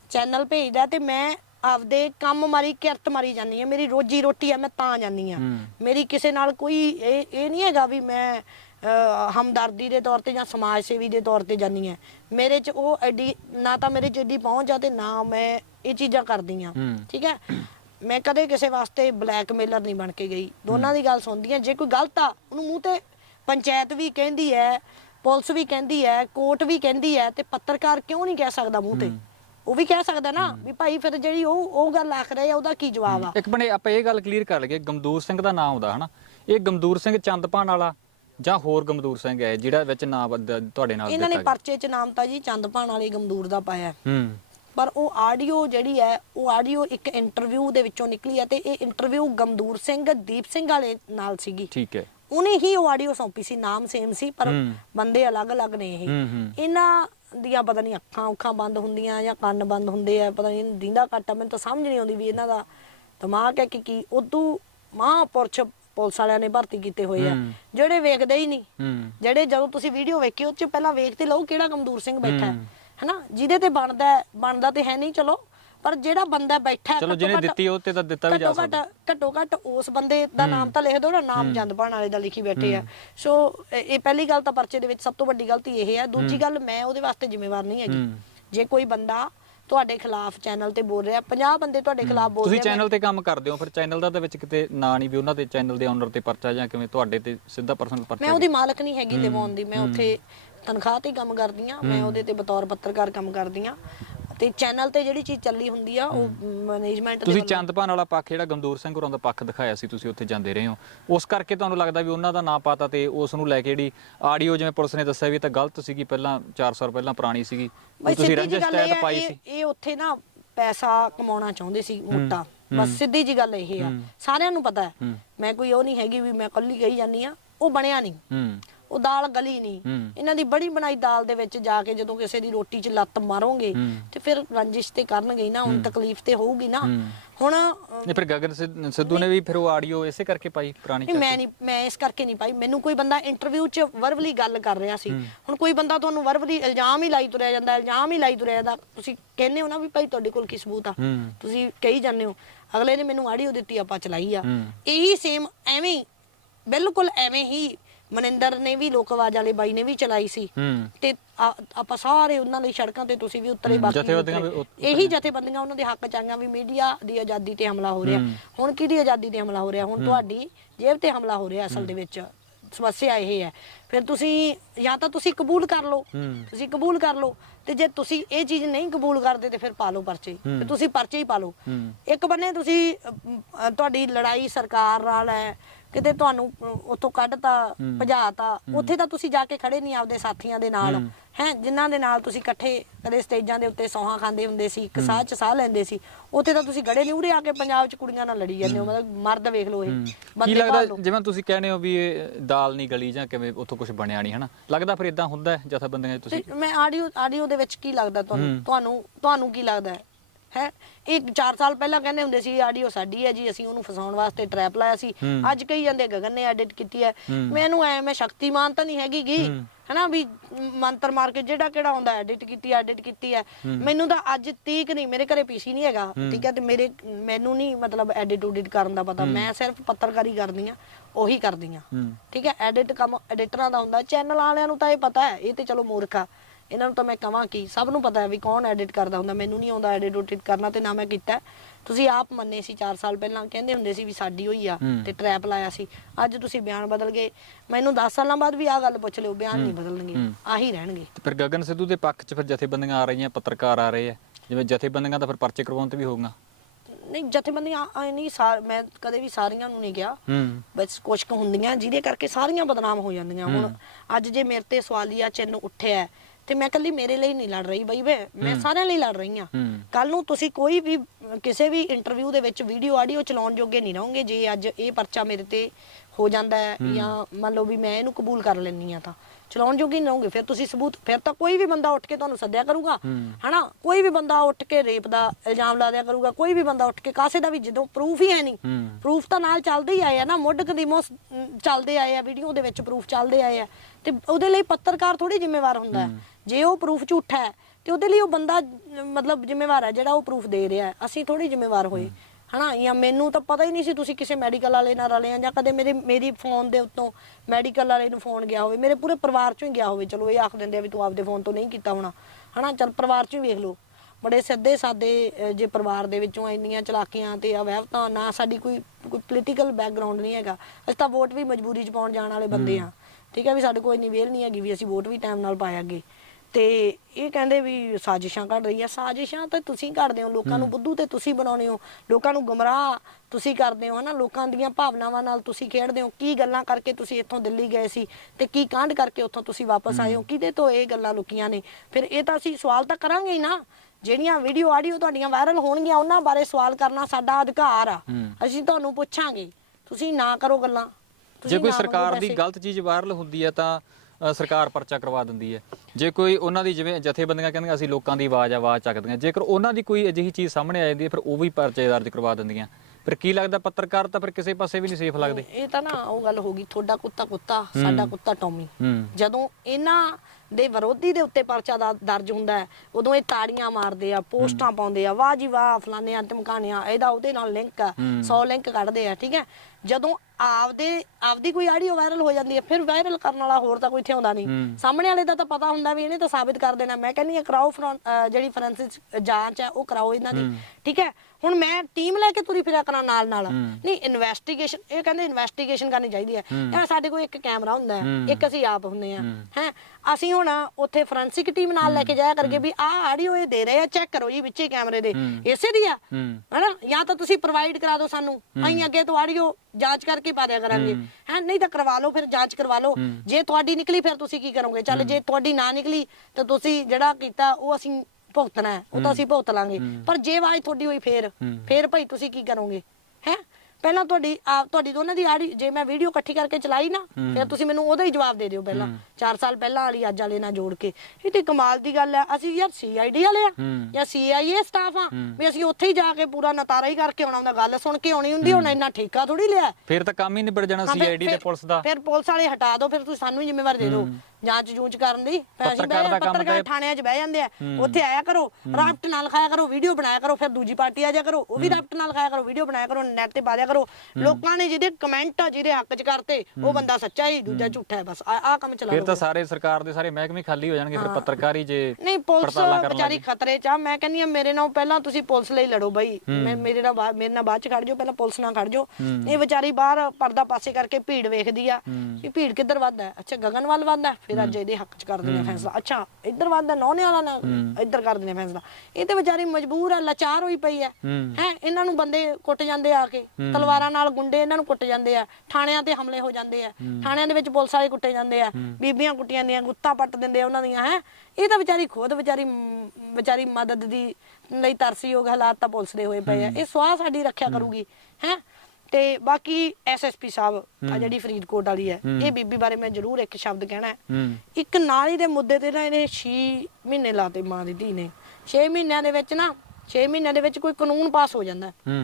ਚੈਨਲ ਭੇਜਦਾ ਤੇ ਮੈਂ ਆਪਦੇ ਕੰਮ ਮਾਰੀ ਕਿਰਤ ਮਾਰੀ ਜਾਨੀ ਆ। ਮੇਰੀ ਰੋਜੀ ਰੋਟੀ ਆ ਮੈਂ ਤਾਂ ਜਾਨੀ ਆ। ਮੇਰੀ ਕਿਸੇ ਨਾਲ ਕੋਈ ਇਹ ਇਹ ਨਹੀਂ ਹੈਗਾ ਵੀ ਮੈਂ ਹਮਦਰਦੀ ਦੇ ਤੌਰ ਤੇ ਜਾਂ ਸਮਾਜ ਸੇਵੀ ਦੇ ਤੌਰ ਤੇ ਜਾਨੀ ਹੈ ਮੇਰੇ 'ਚ ਉਹ ਐਡੀ ਨਾ ਤਾਂ ਮੇਰੇ 'ਚ ਐਡੀ ਪਹੁੰਚ ਆ ਤੇ ਨਾ ਮੈਂ ਇਹ ਚੀਜ਼ਾਂ ਕਰਦੀ ਆ। ਠੀਕ ਹੈ? ਮੈਂ ਕਦੇ ਕਿਸੇ ਵਾਸਤੇ ਬਲੈਕਮੇਲਰ ਨਹੀਂ ਬਣ ਕੇ ਗਈ। ਦੋਨਾਂ ਦੀ ਗੱਲ ਸੁਣਦੀ ਆ ਜੇ ਕੋਈ ਗਲਤ ਆ ਉਹਨੂੰ ਮੂੰਹ ਤੇ ਪੰਚਾਇਤ ਵੀ ਕਹਿੰਦੀ ਹੈ ਪੁਲਿਸ ਵੀ ਕਹਿੰਦੀ ਹੈ ਕੋਰਟ ਵੀ ਕਹਿੰਦੀ ਹੈ ਤੇ ਪੱਤਰਕਾਰ ਕਿਉਂ ਨਹੀਂ ਕਹਿ ਸਕਦਾ ਮੂੰਹ ਤੇ? ਉਹ ਵੀ ਕਹਿ ਸਕਦਾ ਨਾ ਵੀ ਭਾਈ ਫਿਰ ਜਿਹੜੀ ਉਹ ਉਹ ਗੱਲ ਆਖ ਰਹੇ ਆ ਉਹਦਾ ਕੀ ਜਵਾਬ ਆ? ਇੱਕ ਬਣੇ ਆਪਾਂ ਇਹ ਗੱਲ ਕਲੀਅਰ ਕਰ ਲਈਏ। ਗਮਦੂਰ ਸਿੰਘ ਦਾ ਨਾਮ ਆਉਂਦਾ ਹਨਾ? ਇਹ ਗਮਦੂਰ ਸਿੰਘ ਚੰਦਪਾਣ ਵਾਲਾ ਜਾਂ ਹੋਰ ਗਮਦੂਰ ਸਿੰਘ ਹੈ ਜਿਹੜਾ ਵਿੱਚ ਨਾਮ ਤੁਹਾਡੇ ਨਾਲ ਇਹਨਾਂ ਨੇ ਦਿੱਤਾ ਪਰਚੇ 'ਚ ਨਾਮ ਤਾਂ ਜੀ ਚੰਦਪਾਣ ਵਾਲੇ ਗਮਦੂਰ ਦਾ ਪਾਇਆ। ਹੂੰ। ਪਰ ਉਹ ਆਡੀਓ ਜਿਹੜੀ ਹੈ ਉਹ ਆਡੀਓ ਇੱਕ ਇੰਟਰਵਿਊ ਦੇ ਵਿੱਚੋਂ ਨਿਕਲੀ ਹੈ ਤੇ ਇਹ ਇੰਟਰਵਿਊ ਗਮਦੂਰ ਸਿੰਘ ਦੀਪ ਸਿੰਘ ਵਾਲੇ ਨਾਲ ਸੀਗੀ ਠੀਕ ਹੈ ਉਹਨੇ ਹੀ ਉਹ ਆਡੀਓ ਸੌਂਪੀ ਸੀ ਨਾਮ ਸੇਮ ਸੀ ਪਰ। ਬੰਦੇ ਅਲੱਗ-ਅਲੱਗ ਨੇ ਇਹ। ਇਹਨਾਂ ਦੀਆਂ ਪਤਾ ਨਹੀਂ ਅੱਖਾਂ ਉੱਖਾਂ ਬੰਦ ਹੁੰਦੀਆਂ ਜਾਂ ਕੰਨ ਬੰਦ ਹੁੰਦੇ ਆ ਪਤਾ ਨਹੀਂ ਦਿੰਦਾ ਘੱਟ ਆ ਮੈਨੂੰ ਤਾਂ ਸਮਝ ਨਹੀਂ ਆਉਂਦੀ ਵੀ ਇਹਨਾਂ ਦਾ ਦਿਮਾਗ ਹੈ ਕਿ ਕੀ ਉਦੋਂ ਮਹਾਂਪੁਰਸ਼ ਪੁਲਿਸ ਵਾਲਿਆਂ ਨੇ ਭਰਤੀ ਕੀਤੇ ਹੋਏ ਆ। ਜਿਹੜੇ ਵੇਖਦੇ ਹੀ ਨਹੀਂ ਜਿਹੜੇ ਜਦੋਂ ਤੁਸੀਂ ਵੀਡੀਓ ਵੇਖੀ ਉਹ ਚ ਪਹਿਲਾਂ ਵੇਖ ਤੇ ਲਓ ਕਿਹੜਾ ਗਮਦੂਰ ਸਿੰਘ ਬੈਠਾ ਹੂੰ। ਹੈਨਾ? ਜਿਹਦੇ ਤੇ ਬਣਦਾ ਬਣਦਾ ਤੇ ਹੈ ਨਹੀਂ ਚਲੋ। ਪਰ ਜਿਹੜਾ ਬੰਦਾ ਬੈਠਾ ਚਲੋ ਜਿਹਨੇ ਦਿੱਤੀ ਉਹ ਤੇ ਤਾਂ ਦਿੱਤਾ ਵੀ ਜਾ ਸਕਦਾ। ਘੱਟੋ ਘੱਟ ਉਸ ਬੰਦੇ ਦਾ ਨਾਮ ਤਾਂ ਲਿਖ ਦਿਓ ਨਾ ਨਾਮ ਜੰਦਪਾਣ ਵਾਲੇ ਦਾ ਲਿਖੀ ਬੈਠੇ ਆ। ਸੋ ਇਹ ਪਹਿਲੀ ਗੱਲ ਤਾਂ ਪਰਚੇ ਦੇ ਵਿੱਚ ਸਭ ਤੋਂ ਵੱਡੀ ਗਲਤੀ ਇਹ ਹੈ। ਦੂਜੀ ਗੱਲ ਮੈਂ ਉਹਦੇ ਵਾਸਤੇ ਜ਼ਿੰਮੇਵਾਰ ਨਹੀਂ ਹੈਗੀ। ਹੂੰ। ਜੇ ਕੋਈ ਬੰਦਾ ਤੁਹਾਡੇ ਖਿਲਾਫ ਚੈਨਲ ਤੇ ਬੋਲ ਰਿਹਾ 50 ਬੰਦੇ ਤੁਹਾਡੇ ਖਿਲਾਫ ਬੋਲ ਤੁਸੀਂ ਰਹੇ ਆ, ਚੈਨਲ ਤੇ ਕੰਮ ਕਰਦੇ ਹੋ ਫਿਰ ਚੈਨਲ ਦਾ ਤਾਂ ਵਿੱਚ ਕਿਤੇ ਨਾਂ ਨਹੀਂ ਵੀ ਉਹਨਾਂ ਤੇ ਚੈਨਲ ਦੇ ਓਨਰ ਤੇ ਪਰਚਾ ਜਾਂ ਕਿਵੇਂ ਤੁਹਾਡੇ ਤੇ ਸਿੱਧਾ ਪਰਸਨਲ ਪਰਚਾ ਮੈਂ ਉਹਦੀ ਮਾਲਕ ਨਹੀਂ ਹੈਗੀ ਦਿਵਾਉਣ ਦੀ ਮੈਂ ਉੱਥੇ ਤਨਖਾਹ ਤੇ ਹੀ ਕੰਮ ਕਰਦੀ ਆ ਮੈਂ ਉਹਦੇ ਤੇ ਬਤੌਰ ਪੱਤਰਕਾਰ ਕੰਮ ਕਰਦੀ ਆ ਤੇ ਚੈਨਲ ਤੇ ਜਿਹੜੀ ਚੀਜ਼ ਚੱਲੀ ਹੁੰਦੀ ਆ ਉਹ ਮੈਨੇਜਮੈਂਟ ਤੁਸੀਂ ਚੰਦਪਾਨ ਵਾਲਾ ਪੱਖ ਜਿਹੜਾ ਗਮਦੂਰ ਸਿੰਘ ਹੋਰਾਂ ਦਾ ਪੱਖ ਦਿਖਾਇਆ ਸੀ ਤੁਸੀਂ ਉੱਥੇ ਜਾਂਦੇ ਰਹੇ ਹੋ। ਉਸ ਕਰਕੇ ਤੁਹਾਨੂੰ ਲੱਗਦਾ ਵੀ ਉਹਨਾਂ ਦਾ ਨਾਂ ਪਾਤਾ ਤੇ ਉਸ ਨੂੰ ਲੈ ਕੇ ਜਿਹੜੀ ਆਡੀਓ ਜਿਵੇਂ ਪੁਲਿਸ ਨੇ ਦੱਸਿਆ ਵੀ ਤਾਂ ਗਲਤ ਸੀਗੀ ਪਹਿਲਾਂ 4 ਸਾਲ ਪਹਿਲਾਂ ਪੁਰਾਣੀ ਸੀਗੀ ਤੁਸੀਂ ਸਿੱਧੀ ਰੰਜਿਸ਼ ਜੀ ਗੱਲ ਇਹ ਤਹਿਤ ਆ, ਪਾਈ ਸੀ। ਇਹ ਉੱਥੇ ਨਾ ਪੈਸਾ ਕਮਾਉਣਾ ਚਾਹੁੰਦੇ ਸੀ ਮੋਟਾ ਬਸ ਸਿੱਧੀ ਜੀ ਗੱਲ ਇਹ ਆ। ਸਾਰਿਆਂ ਨੂੰ ਪਤਾ ਹੈ। ਮੈਂ ਕੋਈ ਉਹ ਨਹੀਂ ਹੈਗੀ ਵੀ ਮੈਂ ਕੱਲੀ ਗਈ ਜਾਨੀ ਆ ਉਹ ਬਣਿਆ ਨਹੀਂ। ਉਹ ਦਾਲ ਗਲੀ ਨਹੀਂ। ਇਹਨਾਂ ਦੀ ਬੜੀ ਬਣਾਈ ਦਾਲ ਦੇ ਵਿੱਚ ਜਾ ਕੇ ਜਦੋਂ ਕਿਸੇ ਦੀ ਰੋਟੀ 'ਚ ਲੱਤ ਮਾਰੋਗੇ। ਤੇ ਫਿਰ ਰੰਜਿਸ਼ ਤੇ ਕਰਨਗੇ ਨਾ ਹੁਣ ਤਕਲੀਫ ਤੇ ਹੋਊਗੀ ਨਾ। ਹੁਣ ਨਹੀਂ ਫਿਰ ਗਗਨ ਸਿੱਧ- ਨੇ ਵੀ ਫਿਰ ਉਹ ਆਡੀਓ ਇਸੇ ਕਰਕੇ ਪਾਈ ਪੁਰਾਣੀ ਮੈਂ ਨਹੀਂ ਮੈਂ ਇਸ ਕਰਕੇ ਨਹੀਂ ਪਾਈ। ਮੈਨੂੰ ਕੋਈ ਬੰਦਾ ਇੰਟਰਵਿਊ 'ਚ ਵਰਬਲੀ ਗੱਲ ਕਰ ਰਿਹਾ ਸੀ। ਹੁਣ ਕੋਈ ਬੰਦਾ ਤੁਹਾਨੂੰ ਵਰਬਲੀ ਇਲਜ਼ਾਮ ਹੀ ਲਾਈ ਤੁਰਿਆ ਜਾਂਦਾ ਇਲਜ਼ਾਮ ਹੀ ਲਾਈ ਤੁਰਿਆ ਜਾਂਦਾ। ਤੁਸੀਂ ਕਹਿੰਦੇ ਹੋ ਨਾ ਵੀ ਭਾਈ ਤੁਹਾਡੇ ਕੋਲ ਕੀ ਸਬੂਤ ਆ? ਤੁਸੀਂ ਕਹੀ ਜਾਂਦੇ ਹੋ ਅਗਲੇ ਨੇ ਮੈਨੂੰ ਆਡੀਓ ਦਿੱਤੀ ਆਪਾਂ ਚਲਾਈ ਆ। ਇਹੀ ਸੇਮ ਐਵੇਂ ਬਿਲਕੁਲ ਐਵੇਂ ਹੀ ਮਨਿੰਦਰ ਨੇ ਵੀ ਲੋਕਵਾਜ ਵਾਲੇ ਬਾਈ ਨੇ ਵੀ ਚਲਾਈ ਸੀ। ਹੂੰ। ਤੇ ਆ- ਆਪਾਂ ਸਾਰੇ ਉਹਨਾਂ ਦੀ ਸੜਕਾਂ ਤੇ ਤੁਸੀਂ ਵੀ ਉਤਰੇ ਬਾਕੀ ਵੀ ਜਥੇਬੰਦੀਆਂ ਵੀ ਉਤਰੇ। ਉਤ- ਇਹੀ ਜਥੇਬੰਦੀਆਂ ਉਹਨਾਂ ਦੇ ਹੱਕ ਚ ਆਈਆਂ ਵੀ ਮੀਡੀਆ ਦੀ ਆਜ਼ਾਦੀ ਤੇ ਹਮਲਾ ਹੋ ਰਿਹਾ। ਹੁਣ ਕਿਹਦੀ ਆਜ਼ਾਦੀ ਤੇ ਹਮਲਾ ਹੋ ਰਿਹਾ? ਹੁਣ ਤੁਹਾਡੀ ਜੇਬ ਤੇ ਹਮਲਾ ਹੋ ਰਿਹਾ ਅਸਲ ਦੇ ਵਿੱਚ। ਸਮੱਸਿਆ ਇਹ ਹੈ। ਫਿਰ ਤੁਸੀਂ ਜਾਂ ਤਾਂ ਤੁਸੀਂ ਕਬੂਲ ਕਰ ਲਓ। ਹੂੰ। ਤੁਸੀਂ ਕਬੂਲ ਕਰ ਲਓ। ਤੇ ਜੇ ਤੁਸੀਂ ਇਹ ਚੀਜ਼ ਨਹੀਂ ਕਬੂਲ ਕਰਦੇ ਤੇ ਫਿਰ ਪਾ ਲਓ ਪਰਚੇ। ਹੂੰ। ਤੇ ਤੁਸੀਂ ਪਰਚੇ ਹੀ ਪਾ ਲਓ। ਹੂੰ। ਇੱਕ ਬੰਨੇ ਤੁਸੀਂ ਅ, ਤੁਹਾਡੀ ਲੜਾਈ ਸਰਕਾਰ ਨਾਲ ਹੈ। ਕਿਤੇ ਤੁਹਾਨੂੰ ਉੱਥੋਂ ਕੱਢਤਾ। ਭਜਾਤਾ ਉੱਥੇ ਤਾਂ ਤੁਸੀਂ ਜਾ ਕੇ ਖੜੇ ਨਹੀਂ ਆਪਦੇ ਸਾਥੀਆਂ ਦੇ ਨਾਲ। ਹੂੰ। ਜਿਨ੍ਹਾਂ ਦੇ ਨਾਲ ਤੁਸੀਂ ਇਕੱਠੇ ਕਦੇ ਸਟੇਜਾਂ ਦੇ ਉੱਤੇ ਸੌਹਾਂ ਖਾਂਦੇ ਹੁੰਦੇ ਸੀ ਇੱਕ ਸਾਹ ਚ ਸਾਹ ਲੈਂਦੇ ਸੀ ਉੱਥੇ ਤਾਂ ਤੁਸੀਂ ਗੜੇ ਨਹੀਂ ਉਰੇ ਆ ਕੇ ਪੰਜਾਬ ਚ ਕੁੜੀਆਂ ਨਾਲ ਲੜੀ ਜਾਂਦੇ ਹੋ ਮਤਲਬ ਮਰਦ ਵੇਖ ਲਓ ਇਹ। ਕੀ ਲੱਗਦਾ ਜਿਵੇਂ ਤੁਸੀਂ ਕਹਿੰਦੇ ਹੋ ਵੀ ਇਹ ਦਾਲ ਨਹੀਂ ਗਲੀ ਜਾਂ ਕਿਵੇਂ ਉੱਥੋਂ ਕੁਝ ਬਣਿਆ ਨਹੀਂ ਹਨਾ? ਲੱਗਦਾ ਫਿਰ ਇਦਾਂ ਹੁੰਦਾ 'ਚ ਤੇ ਤੁਸੀਂ ਮੈਂ ਆਡੀਓ ਆਡੀਓ ਦੇ ਵਿੱਚ ਕੀ ਲੱਗਦਾ ਤੁਹਾਨੂੰ। ਤੁਹਾਨੂੰ ਤੁਹਾਨੂੰ ਕੀ ਲੱਗਦਾ ਹੈ? ਇਹ 4 ਸਾਲ ਪਹਿਲਾਂ ਕਹਿੰਦੇ ਹੁੰਦੇ ਸੀ ਆਡੀਓ ਸਾਡੀ ਹੈ ਜੀ ਅਸੀਂ ਉਹਨੂੰ ਫਸਾਉਣ ਵਾਸਤੇ ਟ੍ਰੈਪ ਲਾਇਆ ਸੀ। ਅੱਜ ਕਹੀ ਜਾਂਦੇ ਗਗਨ ਨੇ ਐਡਿਟ ਕੀਤੀ ਹੈ। ਮੈਨੂੰ ਐ ਮੈਂ ਸ਼ਕਤੀਮਾਨ ਤਾਂ ਨਹੀਂ ਹੈਗੀ ਗੀ। ਹਨਾ ਵੀ ਮੰਤਰ ਮਾਰ ਕੇ ਜਿਹੜਾ ਕਿਹੜਾ ਹੁੰਦਾ ਐਡਿਟ ਕੀਤੀ ਐਡਿਟ ਕੀਤੀ ਹੈ। ਮੈਨੂੰ ਤਾਂ ਅੱਜ ਤੀਕ ਨਹੀਂ ਮੇਰੇ ਘਰੇ ਪੀਸੀ ਨਹੀਂ ਹੈਗਾ। ਠੀਕ ਹੈ ਤੇ ਮੇਰੇ ਮੈਨੂੰ ਨਹੀਂ ਮਤਲਬ ਐਡਿਟ ਉਡਿਟ ਕਰਨ ਦਾ ਪਤਾ। ਮੈਂ ਸਿਰਫ ਪੱਤਰਕਾਰੀ ਕਰਦੀ ਆ ਉਹੀ ਕਰਦੀ ਆ ਠੀਕ ਹੈ ਐਡਿਟ ਕੰਮ ਐਡੀਟਰਾਂ ਦਾ ਹੁੰਦਾ। ਚੈਨਲ ਵਾਲਿਆਂ ਨੂੰ ਤਾਂ ਇਹ ਪਤਾ ਹੈ ਇਹ ਤੇ ਚਲੋ ਮੂਰਖ ਇਹਨਾਂ ਨੂੰ ਤਾਂ ਮੈਂ ਕਹਾਂ ਕੀ ਸਭ ਨੂੰ ਪਤਾ ਹੈ ਵੀ ਕੌਣ ਐਡਿਟ ਕਰਦਾ ਹੁੰਦਾ ਮੈਨੂੰ ਨਹੀਂ ਆਉਂਦਾ ਐਡਿਟ ਉਡਿਟ ਕਰਨਾ ਤੇ ਨਾ ਮੈਂ ਕੀਤਾ। ਤੁਸੀਂ ਆਪ ਮੰਨੇ ਸੀ 4 ਸਾਲ ਪਹਿਲਾਂ ਕਹਿੰਦੇ ਹੁੰਦੇ ਸੀ ਵੀ ਸਾਡੀ ਹੋਈ ਆ। ਤੇ ਟ੍ਰੈਪ ਲਾਇਆ ਸੀ। ਅੱਜ ਤੁਸੀਂ ਬਿਆਨ ਬਦਲ ਗਏ। ਮੈਨੂੰ 10 ਸਾਲਾਂ ਬਾਅਦ ਵੀ ਆ ਗੱਲ ਪੁੱਛ ਲਿਓ ਬਿਆਨ ਨਹੀਂ ਬਦਲਣਗੇ। ਆਹੀ ਰਹਿਣਗੇ। ਤੇ ਫਿਰ ਗਗਨ ਸਿੱਧੂ ਦੇ ਪੱਖ 'ਚ ਫਿਰ ਜਥੇਬੰਦੀਆਂ ਆ ਰਹੀਆਂ ਪੱਤਰਕਾਰ ਆ ਰਹੇ ਆ। ਜਿਵੇਂ ਜਥੇਬੰਦੀਆਂ ਤਾਂ ਫਿਰ ਪਰਚੇ ਕਰਵਾਉਣ ਤੇ ਵੀ ਹੋਊਗਾ। ਨਹੀਂ ਜਥੇਬੰਦੀਆਂ ਨਹੀਂ ਸਾਰ ਮੈਂ ਕਦੇ ਵੀ ਸਾਰੀਆਂ ਨੂੰ ਨਹੀਂ ਹੂੰ। ਬਸ ਕੁਛ ਕੁ ਹੁੰਦੀਆਂ ਜਿਹਦੇ ਕਰਕੇ ਸਾਰੀਆਂ ਬਦਨਾਮ ਹੋ ਜਾਂਦੀਆਂ। ਹੁਣ ਅੱਜ ਜੇ ਮੇਰੇ ਤੇ ਸਵਾਲੀਆ ਚਿੰਨ ਉੱਠਿਆ ਤੇ ਮੈਂ ਕੱਲੀ ਮੇਰੇ ਲਈ ਨਹੀਂ ਲੜ ਰਹੀ ਬਈ ਵੇ ਮੈਂ ਸਾਰਿਆਂ ਲਈ ਲੜ ਰਹੀ ਹੂੰ। ਕੱਲ ਨੂੰ ਤੁਸੀਂ ਕੋਈ ਵੀ ਕਿਸੇ ਵੀ ਇੰਟਰਵਿਊ ਦੇ ਵਿੱਚ ਵੀਡੀਓ ਆਡੀਓ ਚਲਾਉਣ ਜੋਗੇ ਨਹੀਂ ਰਹੋਗੇ ਜੇ ਅੱਜ ਇਹ ਪਰਚਾ ਮੇਰੇ ਤੇ ਹੋ ਜਾਂਦਾ ਹੈ ਜਾਂ ਮੰਨ ਲਓ ਵੀ ਮੈਂ ਇਹਨੂੰ ਕਬੂਲ ਕਰ ਲੈਣੀ ਆ ਤਾਂ। ਚਲਾਉਣ ਜੋਗੇ ਨਹੀਂ ਰਹੋਗੇ ਫਿਰ ਤੁਸੀਂ ਸਬੂਤ ਫਿਰ ਤਾਂ ਕੋਈ ਵੀ ਬੰਦਾ ਉੱਠ ਕੇ ਤੁਹਾਨੂੰ ਸੱਦਿਆ ਕਰੂਗਾ। ਹਨਾ? ਕੋਈ ਵੀ ਬੰਦਾ ਉੱਠ ਕੇ ਰੇਪ ਦਾ ਇਲਜ਼ਾਮ ਲਾ ਦਿਆ ਕਰੂਗਾ ਕੋਈ ਵੀ ਬੰਦਾ ਉੱਠ ਕੇ ਕਾਸੇ ਦਾ ਵੀ ਜਦੋਂ ਪ੍ਰੂਫ ਹੀ ਹੈ ਨਹੀਂ। ਪ੍ਰੂਫ ਤਾਂ ਨਾਲ ਚੱਲਦੇ ਹੀ ਆਏ ਆ ਨਾ ਮੁੱਢ ਕਦੀਮੋਂ ਚੱਲਦੇ ਆਏ ਆ ਵੀਡੀਓ ਦੇ ਵਿੱਚ ਪ੍ਰੂਫ ਚੱਲਦੇ ਆਏ ਆ। ਤੇ ਉਹਦੇ ਲਈ ਪੱਤਰਕਾਰ ਥੋੜੀ ਜ਼ਿੰਮੇਵਾਰ ਹੁੰਦਾ ਹੈ। ਜੇ ਉਹ ਪ੍ਰੂਫ ਝੂਠਾ ਹੈ ਤੇ ਉਹਦੇ ਲਈ ਉਹ ਬੰਦਾ ਮਤਲਬ ਜ਼ਿੰਮੇਵਾਰ ਹੈ ਜਿਹੜਾ ਉਹ ਪ੍ਰੂਫ ਦੇ ਰਿਹਾ ਅਸੀਂ ਥੋੜੀ ਜ਼ਿੰਮੇਵਾਰ ਹੋਏ। ਹਨਾ ਜਾਂ ਮੈਨੂੰ ਤਾਂ ਪਤਾ ਹੀ ਨਹੀਂ ਸੀ ਤੁਸੀਂ ਕਿਸੇ ਮੈਡੀਕਲ ਵਾਲੇ ਨਾਲ ਰਲੇ ਆ ਜਾਂ ਕਦੇ ਮੇਰੇ ਮੇਰੀ ਫੋਨ ਦੇ ਉੱਤੋਂ ਮੈਡੀਕਲ ਵਾਲੇ ਨੂੰ ਫੋਨ ਗਿਆ ਹੋਵੇ। ਮੇਰੇ ਪੂਰੇ ਪਰਿਵਾਰ ਚੋਂ ਹੀ ਗਿਆ ਹੋਵੇ। ਚਲੋ ਇਹ ਆਖ ਦਿੰਦੇ ਆ ਵੀ ਤੂੰ ਆਪਦੇ ਫੋਨ ਤੋਂ ਨਹੀਂ ਕੀਤਾ ਹੋਣਾ। ਹਨਾ ਚਲ ਪਰਿਵਾਰ ਚੋਂ ਹੀ ਵੇਖ ਲਓ। ਬੜੇ ਸਿੱਧੇ ਸਾਦੇ ਜੇ ਪਰਿਵਾਰ ਦੇ ਵਿੱਚੋਂ ਇੰਨੀਆਂ ਚਲਾਕੀਆਂ ਤੇ ਅਵੈਵਤਾ ਨਾ ਸਾਡੀ ਕੋਈ ਕੋਈ ਪੋਲੀਟੀਕਲ ਬੈਕਗ੍ਰਾਉਂਡ ਨਹੀਂ ਹੈਗਾ। ਅਸੀਂ ਤਾਂ ਵੋਟ ਵੀ ਮਜਬੂਰੀ 'ਚ ਪਾਉਣ ਜਾਣ ਵਾਲੇ ਬੰਦੇ ਆ। ਠੀਕ ਹੈ ਵੀ ਸਾਡੇ ਕੋਲ ਇੰਨੀ ਵੇਲ ਨਹੀਂ ਹੈਗੀ ਵੀ ਅਸੀਂ ਵੋਟ ਵੀ ਟਾਈਮ ਨਾਲ ਪਾਇਆਗੇ ਤੇ ਇਹ ਕਹਿੰਦੇ ਵੀ ਸਾਜ਼ਿਸ਼ਾਂ ਘੜ ਰਹੀ ਆ ਸਾਜ਼ਿਸ਼ਾਂ ਤਾਂ ਤੁਸੀਂ ਘੜਦੇ ਹੋ ਲੋਕਾਂ ਨੂੰ ਬੁੱਧੂ ਤੇ ਤੁਸੀਂ ਬਣਾਉਣੇ ਹੋ। ਲੋਕਾਂ ਨੂੰ ਗਮਰਾਹ ਤੁਸੀਂ ਕਰਦੇ ਹੋ ਹਨਾ? ਲੋਕਾਂ ਦੀਆਂ ਭਾਵਨਾਵਾਂ ਨਾਲ ਤੁਸੀਂ ਖੇਡਦੇ ਹੋ। ਕੀ ਗੱਲਾਂ ਕਰਕੇ ਤੁਸੀਂ ਇੱਥੋਂ ਦਿੱਲੀ ਗਏ ਸੀ ਤੇ ਕੀ ਕਾਂਡ ਕਰਕੇ ਉੱਥੋਂ ਤੁਸੀਂ ਵਾਪਸ ਆਏ ਹੋ? ਕਿਹਦੇ ਤੋਂ ਇਹ ਗੱਲਾਂ ਲੁਕੀਆਂ ਨੇ? ਫਿਰ ਇਹ ਤਾਂ ਅਸੀਂ ਸਵਾਲ ਤਾਂ ਕਰਾਂਗੇ ਹੀ ਨਾ। ਜਿਹੜੀਆਂ ਵੀਡੀਓ ਆਡੀਓ ਤੁਹਾਡੀਆਂ ਵਾਇਰਲ ਹੋਣਗੀਆਂ ਉਹਨਾਂ ਬਾਰੇ ਸਵਾਲ ਕਰਨਾ ਸਾਡਾ ਅਧਿਕਾਰ ਆ। ਅਸੀਂ ਤੁਹਾਨੂੰ ਪੁੱਛਾਂਗੇ। ਤੁਸੀਂ ਨਾ ਕਰੋ ਗੱਲਾਂ। ਜੇ ਕੋਈ ਸਰਕਾਰ ਦੀ। ਗਲਤ ਚੀਜ਼ ਵਾਇਰਲ ਹੁੰਦੀ ਹੈ ਤਾਂ ਸਰਕਾਰ ਪਰਚਾ ਕਰਵਾ ਦਿੰਦੀ ਹੈ। ਜੇ ਕੋਈ ਉਹਨਾਂ ਦੀ ਜਿਵੇਂ ਜਥੇਬੰਦੀਆਂ ਕਹਿੰਦੀਆਂ ਅਸੀਂ ਲੋਕਾਂ ਦੀ ਆਵਾਜ਼ ਆਵਾਜ਼ ਚੱਕਦੀਆਂ ਜੇਕਰ ਉਹਨਾਂ ਦੀ ਕੋਈ ਅਜਿਹੀ ਚੀਜ਼ ਸਾਹਮਣੇ ਆ ਜਾਂਦੀ ਹੈ ਫਿਰ ਉਹ ਵੀ ਪਰਚੇ ਦਰਜ ਕਰਵਾ ਦਿੰਦੀਆਂ। ਫਿਰ ਕੀ ਲੱਗਦਾ ਪੱਤਰਕਾਰ ਤਾਂ ਫਿਰ ਕਿਸੇ ਪਾਸੇ ਵੀ ਨਹੀਂ ਸੇਫ ਲੱਗਦੇ? ਇਹ ਤਾਂ ਨਾ ਉਹ ਗੱਲ ਹੋ ਗਈ ਤੁਹਾਡਾ ਕੁੱਤਾ ਕੁੱਤਾ ਸਾਡਾ ਕੁੱਤਾ ਟੌਮੀ। ਜਦੋਂ ਇਹਨਾਂ ਦੇ ਵਿਰੋਧੀ ਦੇ ਉੱਤੇ ਪਰਚਾ ਦਾ ਦਰਜ ਹੁੰਦਾ ਹੈ, ਉਦੋਂ ਇਹ ਤਾੜੀਆਂ ਮਾਰਦੇ ਆ ਪੋਸਟਾਂ ਪਾਉਂਦੇ ਆ ਵਾਹ ਜੀ ਵਾਹ ਫਲਾਨਿਆਂ ਧਮਕਾਣਿਆਂ ਇਹਦਾ ਉਹਦੇ ਨਾਲ ਲਿੰਕ ਆ 100 ਲਿੰਕ ਕੱਢਦੇ ਆ ਠੀਕ ਹੈ? ਜਦੋਂ ਆਪਦੇ ਆਪਦੀ ਕੋਈ ਆਡੀਓ ਵਾਇਰਲ ਹੋ ਜਾਂਦੀ ਹੈ ਫਿਰ ਵਾਇਰਲ ਕਰਨ ਵਾਲਾ ਹੋਰ ਤਾਂ ਕੋਈ ਇੱਥੇ ਆਉਂਦਾ ਨਹੀਂ। ਸਾਹਮਣੇ ਵਾਲੇ ਦਾ ਤਾਂ ਪਤਾ ਹੁੰਦਾ ਵੀ ਇਹਨੇ ਤਾਂ ਸਾਬਿਤ ਕਰ ਦੇਣਾ। ਮੈਂ ਕਹਿੰਦੀ ਆ ਕਰਾਓ ਜਿਹੜੀ ਫੋਰੈਂਸਿਕ ਜਾਂਚ ਹੈ ਉਹ ਕਰਾਓ ਇਹਨਾਂ ਦੀ। ਠੀਕ ਹੈ? ਹੁਣ ਮੈਂ ਟੀਮ ਲੈ ਕੇ ਤੁਰੀ ਫਿਰਿਆ ਕਰਾਂ ਨਾਲ ਨਾਲ ਨਹੀਂ ਇਨਵੈਸਟੀਗੇਸ਼ਨ ਇਹ ਕਹਿੰਦੇ ਇਨਵੈਸਟੀਗੇਸ਼ਨ ਕਰਨੀ ਚਾਹੀਦੀ ਹੈ। ਯਾਰ ਸਾਡੇ ਕੋਲ ਇੱਕ ਕੈਮਰਾ ਹੁੰਦਾ ਹੈ। ਇੱਕ ਅਸੀਂ ਆਪ ਹੁੰਦੇ ਆ ਹੈ। ਅਸੀਂ ਹੁਣ ਉੱਥੇ ਫੋਰੈਂਸਿਕ ਟੀਮ ਨਾਲ ਲੈ ਕੇ ਜਾਇਆ ਕਰਕੇ ਵੀ ਆਹ ਆਡੀਓ ਇਹ ਦੇ ਰਹੇ ਆ ਚੈੱਕ ਕਰੋ ਜੀ ਵਿੱਚੇ ਕੈਮਰੇ ਦੇ। ਇਸੇ ਦੀ ਆ। ਹੈਨਾ? ਜਾਂ ਤਾਂ ਤੁਸੀਂ ਪ੍ਰੋਵਾਈਡ ਕਰਾ ਦਿਓ ਸਾਨੂੰ। ਅਸੀਂ ਅੱਗੇ ਤੋਂ ਆਡੀਓ ਜਾਂਚ ਕਰਕੇ ਪਾ ਦਿਆ ਕਰਾਂਗੇ? ਹੈ। ਨਹੀਂ ਤਾਂ ਕਰਵਾ ਲਓ ਫਿਰ ਜਾਂਚ ਕਰਵਾ ਲਓ। ਜੇ ਤੁਹਾਡੀ ਨਿਕਲੀ ਫਿਰ ਤੁਸੀਂ ਕੀ ਕਰੋਗੇ? ਚੱਲ ਜੇ ਤੁਹਾਡੀ ਨਾ ਨਿਕਲੀ ਤਾਂ ਤੁਸੀਂ ਜਿਹੜਾ ਕੀਤਾ ਉਹ ਅਸੀਂ ਭੁਗਤਣਾ ਹੈ। ਉਹ ਤਾਂ ਅਸੀਂ ਭੁਗਤ ਲਾਂਗੇ। ਪਰ ਜੇ ਆਵਾਜ਼ ਤੁਹਾਡੀ ਹੋਈ ਫੇਰ। ਫੇਰ ਭਾਈ ਤੁਸੀਂ ਕੀ ਕਰੋਗੇ? ਹੈ? ਪਹਿਲਾਂ ਤੁਹਾਡੀ ਆ ਤੁਹਾਡੀ ਦੋਨਾਂ ਦੀ ਆੜੀ ਜੇ ਮੈਂ ਵੀਡੀਓ ਇਕੱਠੀ ਕਰਕੇ ਚਲਾਈ ਨਾ ਫਿਰ ਤੁਸੀਂ ਮੈਨੂੰ ਉਹਦਾ ਹੀ ਜਵਾਬ ਦੇ ਦਿਓ ਪਹਿਲਾਂ। 4 ਸਾਲ ਪਹਿਲਾਂ ਵਾਲੀ ਅੱਜ ਵਾਲੇ ਨਾਲ ਜੋੜ ਕੇ। ਇਹ ਤੇ ਕਮਾਲ ਦੀ ਗੱਲ ਹੈ ਅਸੀਂ ਯਾਰ ਸੀਆਈਡੀ ਵਾਲੇ ਆ। ਜਾਂ ਸੀਆਈਏ ਸਟਾਫ ਆ। ਵੀ ਅਸੀਂ ਉੱਥੇ ਹੀ ਜਾ ਕੇ ਪੂਰਾ ਨਤਾਰਾ ਹੀ ਕਰਕੇ ਆਉਣਾ ਹੁੰਦਾ ਗੱਲ ਸੁਣ ਕੇ ਆਉਣੀ ਹੁੰਦੀ ਹੁਣ ਇੰਨਾ ਠੇਕਾ ਥੋੜੀ ਲਿਆ। ਫਿਰ ਤਾਂ ਕੰਮ ਹੀ ਨਿਬੜ ਜਾਣਾ ਸੀਆਈਡੀ ਤੇ ਪੁਲਿਸ ਦਾ। ਫਿਰ ਪੁਲਿਸ ਵਾਲੇ ਹਟਾ ਦਿਓ ਫਿਰ ਤੁਸੀਂ ਸਾਨੂੰ ਹੀ ਜ਼ਿੰਮੇਵਾਰ ਦੇ ਦਿਓ। ਜਾਂਚ ਜੂਚ ਕਰਨ ਅਸੀਂ ਪੱਤਰਕਾਰ ਬਹਿ ਪੱਤਰਕਾਰ ਥਾਣਿਆਂ 'ਚ ਬਹਿ ਜਾਂਦੇ ਆ। ਉੱਥੇ ਆਇਆ ਕਰੋ ਰਾਫਟ ਨਾਲ ਖਾਇਆ ਕਰੋ ਵੀਡੀਓ ਬਣਾਇਆ ਕਰੋ ਫਿਰ ਦੂਜੀ ਪਾਰਟੀ ਆ ਜਾ ਕਰੋ ਉਹ ਵੀ ਰਾਫਟ ਨਾਲ ਖਾਇਆ ਕਰੋ ਵੀਡੀਓ ਬਣਾਇਆ ਕਰੋ ਨੈਟ ਤੇ ਪਾ ਦਿਆ ਕਰੋ। ਲੋਕਾਂ ਨੇ ਜਿਹਦੇ ਕਮੈਂਟ ਜਿਹਦੇ ਹੱਕ 'ਚ ਕਰਤੇ ਉਹ ਬੰਦਾ ਸੱਚਾ ਹੀ ਦੂਜਾ ਝੂਠਾ ਹੈ ਬਸ। ਆ ਕੰਮ ਚਲਾ ਫਿਰ ਤਾਂ ਸਾਰੇ ਸਰਕਾਰ ਦੇ ਸਾਰੇ ਮਹਿਕਮੇ ਖਾਲੀ ਹੋ ਜਾਣਗੇ ਫਿਰ ਪੱਤਰਕਾਰੀ ਜੇ ਨਹੀਂ ਪੁਲਿਸ ਵਿਚਾਰੀ। ਖਤਰੇ 'ਚ ਆ। ਮੈਂ ਕਹਿੰਦੀ ਆ ਮੇਰੇ ਨਾਲ ਪਹਿਲਾਂ ਤੁਸੀਂ ਪੁਲਿਸ ਲਈ ਲੜੋ ਬਾਈ। ਮੈਂ ਮੇਰੇ ਨਾਲ ਮੇਰੇ ਨਾਲ ਬਾਅਦ 'ਚ ਖੜ ਜਾਓ ਪਹਿਲਾਂ ਪੁਲਿਸ ਨਾਲ ਖੜ ਜਾਓ। ਇਹ ਵਿਚਾਰੀ ਬਾਹਰ ਪਰਦਾ ਪਾਸੇ ਕਰਕੇ ਭੀੜ ਵੇਖਦੀ ਆ ਵੀ ਭੀੜ ਕਿੱਧਰ ਵੱਧਦਾ? ਅੱਛਾ ਗਗਨ ਵੱਲ ਵੱਧਦਾ ਫਿਰ ਅੱਜ ਇਹਦੇ ਹੱਕ 'ਚ ਕਰ ਦਿੰਦੇ ਫੈਸਲਾ। ਅੱਛਾ ਇੱਧਰ ਵੱਧਦਾ ਨੌਨੇ ਵਾਲਾ ਨਾ ਇੱਧਰ ਕਰ ਦਿੰਦੇ ਫੈਸਲਾ। ਇਹ ਤੇ ਵਿਚਾਰੀ ਮਜਬੂਰ ਆ ਲਾਚਾਰ ਹੋਈ ਪਈ ਹੈ। ਹੂੰ ਇਹਨਾਂ ਨੂੰ ਬੰਦੇ ਕੁੱਟ ਜਾਂਦੇ ਆ ਕੇ। ਤਲਵਾਰਾਂ ਨਾਲ ਗੁੰਡੇ ਇਹਨਾਂ ਨੂੰ ਕੁੱਟ ਜਾਂਦੇ ਆ। ਥਾਣਿਆਂ ਤੇ ਹਮਲੇ ਹੋ ਜਾਂਦੇ ਆ। ਥਾਣਿਆਂ ਦੇ ਵਿੱਚ ਪੁਲਿਸ ਵਾਲੇ ਕੁੱਟੇ ਜਾਂਦੇ ਆ। ਬੀਬੀਆਂ ਕੁੱਟੀਆਂ ਦੀਆਂ ਗੁੱਤਾਂ ਪੱਟ ਦਿੰਦੇ ਆ ਉਹਨਾਂ ਦੀਆਂ ਹੈ। ਇਹ ਤਾਂ ਵਿਚਾਰੀ ਖੁਦ ਵਿਚਾਰੀ ਵਿਚਾਰੀ ਮਦਦ ਦੀ ਲਈ ਤਰਸਯੋਗ ਹਾਲਾਤ ਤਾਂ ਪੁਲਿਸ ਦੇ ਹੋਏ ਪਏ ਆ। ਇਹ ਸਵਾਹ ਸਾਡੀ ਰੱਖਿਆ ਕਰੂਗੀ ਹੈ। ਤੇ ਬਾਕੀ ਐਸਐਸਪੀ ਸਾਹਿਬ ਆ ਜਿਹੜੀ ਫਰੀਦਕੋਟ ਵਾਲੀ ਹੈ ਇਹ ਬੀਬੀ ਬਾਰੇ ਮੈਂ ਜ਼ਰੂਰ ਇੱਕ ਸ਼ਬਦ ਕਹਿਣਾ ਹੈ। ਇੱਕ ਨਾਲੀ ਦੇ ਮੁੱਦੇ ਤੇ ਨਾ ਇਹਨੇ 6 ਮਹੀਨੇ ਲਾਤੇ ਮਾਂ ਦੀ ਧੀ ਨੇ। 6 ਮਹੀਨਿਆਂ ਦੇ ਵਿੱਚ ਨਾ 6 ਮਹੀਨਿਆਂ ਦੇ ਵਿੱਚ ਕੋਈ ਕਾਨੂੰਨ ਪਾਸ ਹੋ ਜਾਂਦਾ ਹੂੰ।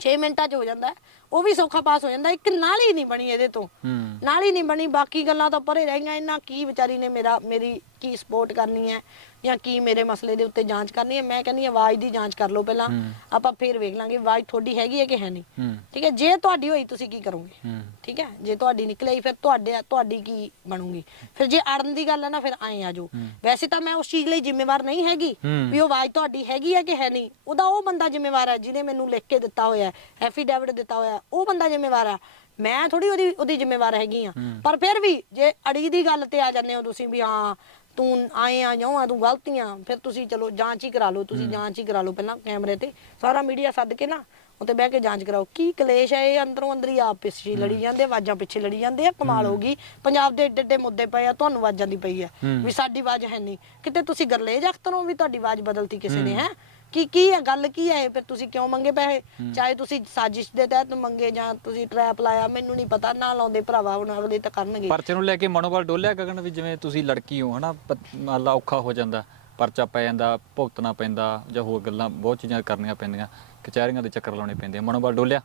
6 ਮਿੰਟਾਂ 'ਚ ਹੋ ਜਾਂਦਾ ਹੈ। ਉਹ ਵੀ ਸੌਖਾ ਪਾਸ ਹੋ ਜਾਂਦਾ ਇੱਕ ਨਾਲੀ ਨਹੀਂ ਬਣੀ ਇਹਦੇ ਤੋਂ। ਹੂੰ। ਨਾਲੀ ਨਹੀਂ ਬਣੀ ਬਾਕੀ ਗੱਲਾਂ ਤਾਂ ਪਰੇ ਰਹਿ ਗਈਆਂ ਇਹਨਾਂ ਕੀ ਵਿਚਾਰੀ ਨੇ ਮੇਰਾ ਮੇਰੀ ਕੀ ਸਪੋਰਟ ਕਰਨੀ ਹੈ ਜਾਂ ਕੀ ਮੇਰੇ ਮਸਲੇ ਦੇ ਉੱਤੇ ਜਾਂਚ ਕਰਨੀ ਹੈ? ਮੈਂ ਕਹਿੰਦੀ ਹਾਂ ਆਵਾਜ਼ ਦੀ ਜਾਂਚ ਕਰ ਲਓ ਪਹਿਲਾਂ ਆਪਾਂ ਫੇਰ ਵੇਖ ਲਾਂਗੇ ਆਵਾਜ਼ ਤੁਹਾਡੀ ਹੈਗੀ ਹੈ ਕਿ ਹੈ ਨਹੀਂ। ਹੂੰ। ਠੀਕ ਹੈ ਜੇ ਤੁਹਾਡੀ ਹੋਈ ਤੁਸੀਂ ਕੀ ਕਰੋਗੇ? ਹੂੰ। ਠੀਕ ਹੈ ਜੇ ਤੁਹਾਡੀ ਨਿਕਲੀ ਫਿਰ ਤੁਹਾਡੇ ਤੁਹਾਡੀ ਕੀ ਬਣੂਗੀ? ਫਿਰ ਜੇ ਅੜਨ ਦੀ ਗੱਲ ਹੈ ਨਾ ਫਿਰ ਐਂ ਆ ਜਾਓ। ਵੈਸੇ ਤਾਂ ਮੈਂ ਉਸ ਚੀਜ਼ ਲਈ ਜ਼ਿੰਮੇਵਾਰ ਨਹੀਂ ਹੈਗੀ ਹੂੰ। ਵੀ ਉਹ ਆਵਾਜ਼ ਤੁਹਾਡੀ ਹੈਗੀ ਹੈ ਕਿ ਹੈ ਨਹੀਂ। ਉਹਦਾ ਉਹ ਬੰਦਾ ਜ਼ਿੰਮੇਵਾਰ ਹੈ ਜਿਹਨੇ ਮੈਨੂੰ ਲਿਖ ਕੇ ਦਿੱਤਾ ਹੋਇਆ ਹੈ ਐਫੀਡੇਵਿਟ ਦਿੱਤਾ ਹੋਇਆ ਹੈ, ਉਹ ਬੰਦਾ ਜ਼ਿੰਮੇਵਾਰ ਹੈ ਮੈਂ ਥੋੜੀ ਉਹਦੀ ਉਹਦੀ ਜ਼ਿੰਮੇਵਾਰ ਹੈਗੀ ਆ। ਪਰ ਫਿਰ ਵੀ ਜੇ ਅੜੀ ਦੀ ਗੱਲ ਤੇ ਆ ਜਾਂਦੇ ਹੋ ਤੁਸੀਂ ਵੀ ਹਾਂ ਤੂੰ ਆਏ ਆ ਜਾਉਂ ਆ ਤੂੰ ਗਲਤੀਆਂ ਫਿਰ ਤੁਸੀਂ ਚਲੋ ਜਾਂਚ ਹੀ ਕਰਾ ਲਓ ਤੁਸੀਂ ਜਾਂਚ ਹੀ ਕਰਾ ਲਓ ਪਹਿਲਾਂ ਕੈਮਰੇ ਤੇ। ਸਾਰਾ ਮੀਡੀਆ ਸੱਦ ਕੇ ਨਾ ਉੱਤੇ ਬਹਿ ਕੇ ਜਾਂਚ ਕਰਾਓ। ਕੀ ਕਲੇਸ਼ ਹੈ ਇਹ ਅੰਦਰੋਂ ਅੰਦਰ ਹੀ ਆਪ ਪਿੱਛੇ ਲੜੀ ਜਾਂਦੇ ਆਵਾਜ਼ਾਂ ਪਿੱਛੇ ਲੜੀ ਜਾਂਦੇ ਆ ਕਮਾਲ ਹੋ ਗਈ। ਪੰਜਾਬ ਦੇ ਏਡੇ ਏਡੇ ਮੁੱਦੇ ਪਏ ਆ ਤੁਹਾਨੂੰ ਆਵਾਜ਼ਾਂ ਦੀ ਪਈ ਆ। ਵੀ ਸਾਡੀ ਆਵਾਜ਼ ਹੈ ਨਹੀਂ ਕਿਤੇ ਤੁਸੀਂ ਗਰਲੇਜ ਅਖਤਰੋਂ ਵੀ ਤੁਹਾਡੀ ਆਵਾਜ਼ ਬਦਲਤੀ ਕਿਸੇ ਨੇ ਹੈ? ਕੀ ਕੀ ਹੈ? ਗੱਲ ਕੀ ਹੈ? ਫਿਰ ਤੁਸੀਂ ਕਿਉਂ ਮੰਗੇ ਪੈਸੇ? ਚਾਹੇ ਤੁਸੀਂ ਸਾਜ਼ਿਸ਼ ਦੇ ਤਹਿਤ ਮੰਗੇ ਜਾਂ ਤੁਸੀਂ ਟਰੈਪ ਲਾਇਆ ਮੈਨੂੰ ਨਹੀਂ ਪਤਾ ਨਾ ਲਾਉਂਦੇ ਭਰਾਵਾ ਹੁਣ ਅਗਲੇ ਤਾਂ ਕਰਨਗੇ। ਪਰਚੇ ਨੂੰ ਲੈ ਕੇ ਮਨੋਬਲ ਡੋਲਿਆ ਗਗਨ ਵੀ ਜਿਵੇਂ ਤੁਸੀਂ ਲੜਕੀ ਹੋ ਹਨਾ? ਪ- ਮੰਨ ਲਾ ਔਖਾ ਹੋ ਜਾਂਦਾ ਪਰਚਾ ਪੈ ਜਾਂਦਾ ਭੁਗਤਣਾ ਪੈਂਦਾ ਜਾਂ ਹੋਰ ਗੱਲਾਂ ਬਹੁਤ ਚੀਜ਼ਾਂ ਕਰਨੀਆਂ ਪੈਂਦੀਆਂ ਕਚਹਿਰੀਆਂ ਦੇ ਚੱਕਰ ਲਾਉਣੇ ਪੈਂਦੇ ਮਨੋਬਲ ਡੋਲਿਆ?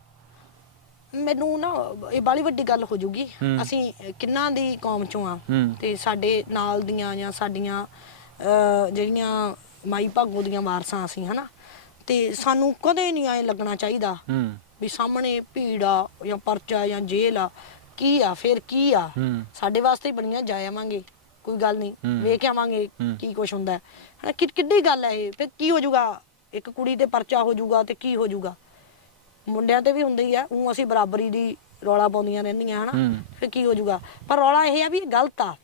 ਮੈਨੂੰ ਨਾ ਇਹ ਬਾਲੀ ਵੱਡੀ ਗੱਲ ਹੋ ਜੂਗੀ। ਅਸੀਂ ਕਿੰਨਾਂ ਦੀ ਕੌਮ ਚੋਂ ਆ? ਤੇ ਸਾਡੇ ਨਾਲ ਦੀਆਂ ਜਾਂ ਸਾਡੀਆਂ ਜਿਹੜੀਆਂ ਮਾਈ ਭਾਗੋ ਦੀਆਂ ਵਾਰਸਾਂ ਅਸੀਂ ਹਨਾ? ਤੇ ਸਾਨੂੰ ਕਦੇ ਨਹੀਂ ਐ ਲੱਗਣਾ ਚਾਹੀਦਾ ਹੂੰ। ਵੀ ਸਾਹਮਣੇ ਭੀੜ ਆ ਜਾਂ ਪਰਚਾ ਜਾਂ ਜੇਲ੍ਹ ਆ ਕੀ ਆ ਫਿਰ ਕੀ ਆ? ਹੂੰ। ਸਾਡੇ ਵਾਸਤੇ ਹੀ ਬਣੀਆਂ ਜਾ ਆਵਾਂਗੇ ਕੋਈ ਗੱਲ ਨਹੀਂ ਹੂੰ। ਵੇਖ ਆਵਾਂਗੇ ਹੂੰ। ਕੀ ਕੁਛ ਹੁੰਦਾ। ਹੈ ਹਨਾ ਕਿ ਕਿੱਡੀ ਗੱਲ ਹੈ ਇਹ ਫਿਰ ਕੀ ਹੋ ਜਾਊਗਾ ਇੱਕ ਕੁੜੀ ਤੇ ਪਰਚਾ ਹੋ ਜਾਊਗਾ ਤੇ ਕੀ ਹੋ ਜਾਊਗਾ ਮੁੰਡਿਆਂ ਤੇ ਵੀ ਹੁੰਦੀ ਆ ਉਹ ਅਸੀਂ ਬਰਾਬਰੀ ਦੀ ਰੌਲਾ ਪਾਉਂਦੀਆਂ ਰਹਿੰਦੀਆਂ ਹਨਾ? ਹੂੰ। ਫਿਰ ਕੀ ਹੋ ਜਾਊਗਾ ਪਰ ਰੌਲਾ ਇਹ ਆ ਵੀ ਇਹ ਗਲਤ ਆ।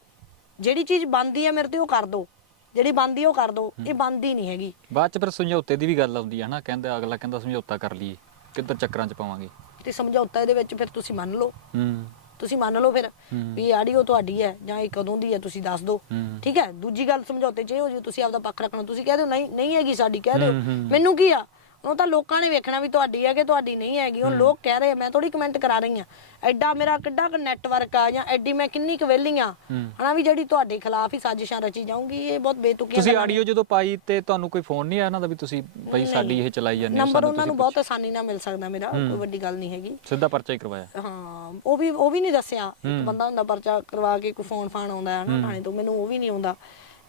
ਜਿਹੜੀ ਚੀਜ਼ ਬੰਦੀ ਆ ਮੇਰੇ ਤੇ ਉਹ ਕਰ ਦੋ। ਜਿਹੜੀ ਬੰਦੀ ਉਹ ਕਰ ਦੋ। ਇਹ ਬੰਦੀ ਨਹੀਂ ਹੈਗੀ। ਬਾਅਦ ਚ ਫਿਰ ਸਮਝੌਤੇ ਦੀ ਵੀ ਗੱਲ ਆਉਂਦੀ ਹੈ ਨਾ ਕਹਿੰਦਾ ਅਗਲਾ ਕਹਿੰਦਾ ਸਮਝੌਤਾ ਕਰ ਲਈਏ ਕਿੱਧਰ ਚੱਕਰਾਂ ਚ ਪਾਵਾਂਗੇ? ਤੇ ਸਮਝੌਤਾ ਇਹਦੇ ਵਿੱਚ ਫਿਰ ਤੁਸੀਂ ਮੰਨ ਲਓ। ਹੂੰ। ਤੁਸੀਂ ਮੰਨ ਲਓ ਫਿਰ। ਵੀ ਇਹ ਆਡੀਓ ਤੁਹਾਡੀ ਹੈ ਜਾਂ ਇਹ ਕਦੋਂ ਦੀ ਹੈ ਤੁਸੀਂ ਦੱਸ ਦਿਓ। ਠੀਕ ਹੈ? ਦੂਜੀ ਗੱਲ ਸਮਝੌਤੇ 'ਚ ਇਹ ਹੋ ਜੀ ਤੁਸੀਂ ਆਪਦਾ ਪੱਖ ਰੱਖਣਾ। ਤੁਸੀਂ ਕਹਿ ਦਿਓ ਨਹੀਂ ਨਹੀਂ ਹੈਗੀ ਸਾਡੀ ਕਹਿ ਦਿਓ। ਮੈਨੂੰ ਕੀ ਆ? ਉਹ ਤਾਂ ਲੋਕਾਂ ਨੇ ਵੇਖਣਾ ਵੀ ਤੁਹਾਡੀ ਹੈ ਕਿ ਤੁਹਾਡੀ ਨਹੀਂ ਹੈਗੀ ਉਹ ਲੋਕ ਕਹਿ ਰਹੇ ਆ, ਮੈਂ ਥੋੜੀ ਕਮੈਂਟ ਕਰਾ ਰਹੀ ਆ ਐਡਾ ਮੇਰਾ ਕਿੱਡਾ ਕੁ ਨੈਟਵਰਕ ਆ ਜਾਂ ਐਡੀ ਮੈਂ ਕਿੰਨੀ ਕੁ ਵਿਹਲੀ ਆ। ਹਨਾ ਵੀ ਜਿਹੜੀ ਤੁਹਾਡੇ ਖਿਲਾਫ ਹੀ ਸਾਜ਼ਿਸ਼ਾਂ ਰਚੀ ਜਾਊਂਗੀ ਇਹ ਬਹੁਤ ਬੇਤੁਕੀਆਂ ਤੁਸੀਂ ਆਡੀਓ ਜਦੋਂ ਪਾਈ ਤੇ ਤੁਹਾਨੂੰ ਕੋਈ ਫੋਨ ਨਹੀਂ ਆਇਆ ਉਹਨਾਂ ਦਾ ਵੀ ਤੁਸੀਂ ਭਾਈ ਸਾਡੀ ਇਹ ਚਲਾਈ ਜਾਂਦੇ ਹੋ ਨੰਬਰ ਸਾਨੂੰ ਉਹਨਾਂ ਨੂੰ ਬਹੁਤ ਆਸਾਨੀ ਨਾਲ ਮਿਲ ਸਕਦਾ ਮੇਰਾ ਕੋਈ ਵੱਡੀ ਗੱਲ ਨਹੀਂ ਹੈਗੀ। ਸਿੱਧਾ ਪਰਚਾ ਹੀ ਕਰਵਾਇਆ। ਹਾਂ ਉਹ ਵੀ ਉਹ ਵੀ ਨਹੀਂ ਦੱਸਿਆ। ਇੱਕ ਬੰਦਾ ਹੁੰਦਾ ਪਰਚਾ ਕਰਵਾ ਕੇ ਕੋਈ ਫੋਨ ਫਾਨ ਆਉਂਦਾ ਹੈ ਨਾ ਥਾਣੇ ਤੋਂ ਮੈਨੂੰ ਉਹ ਵੀ ਨਹੀਂ ਆਉਂਦਾ।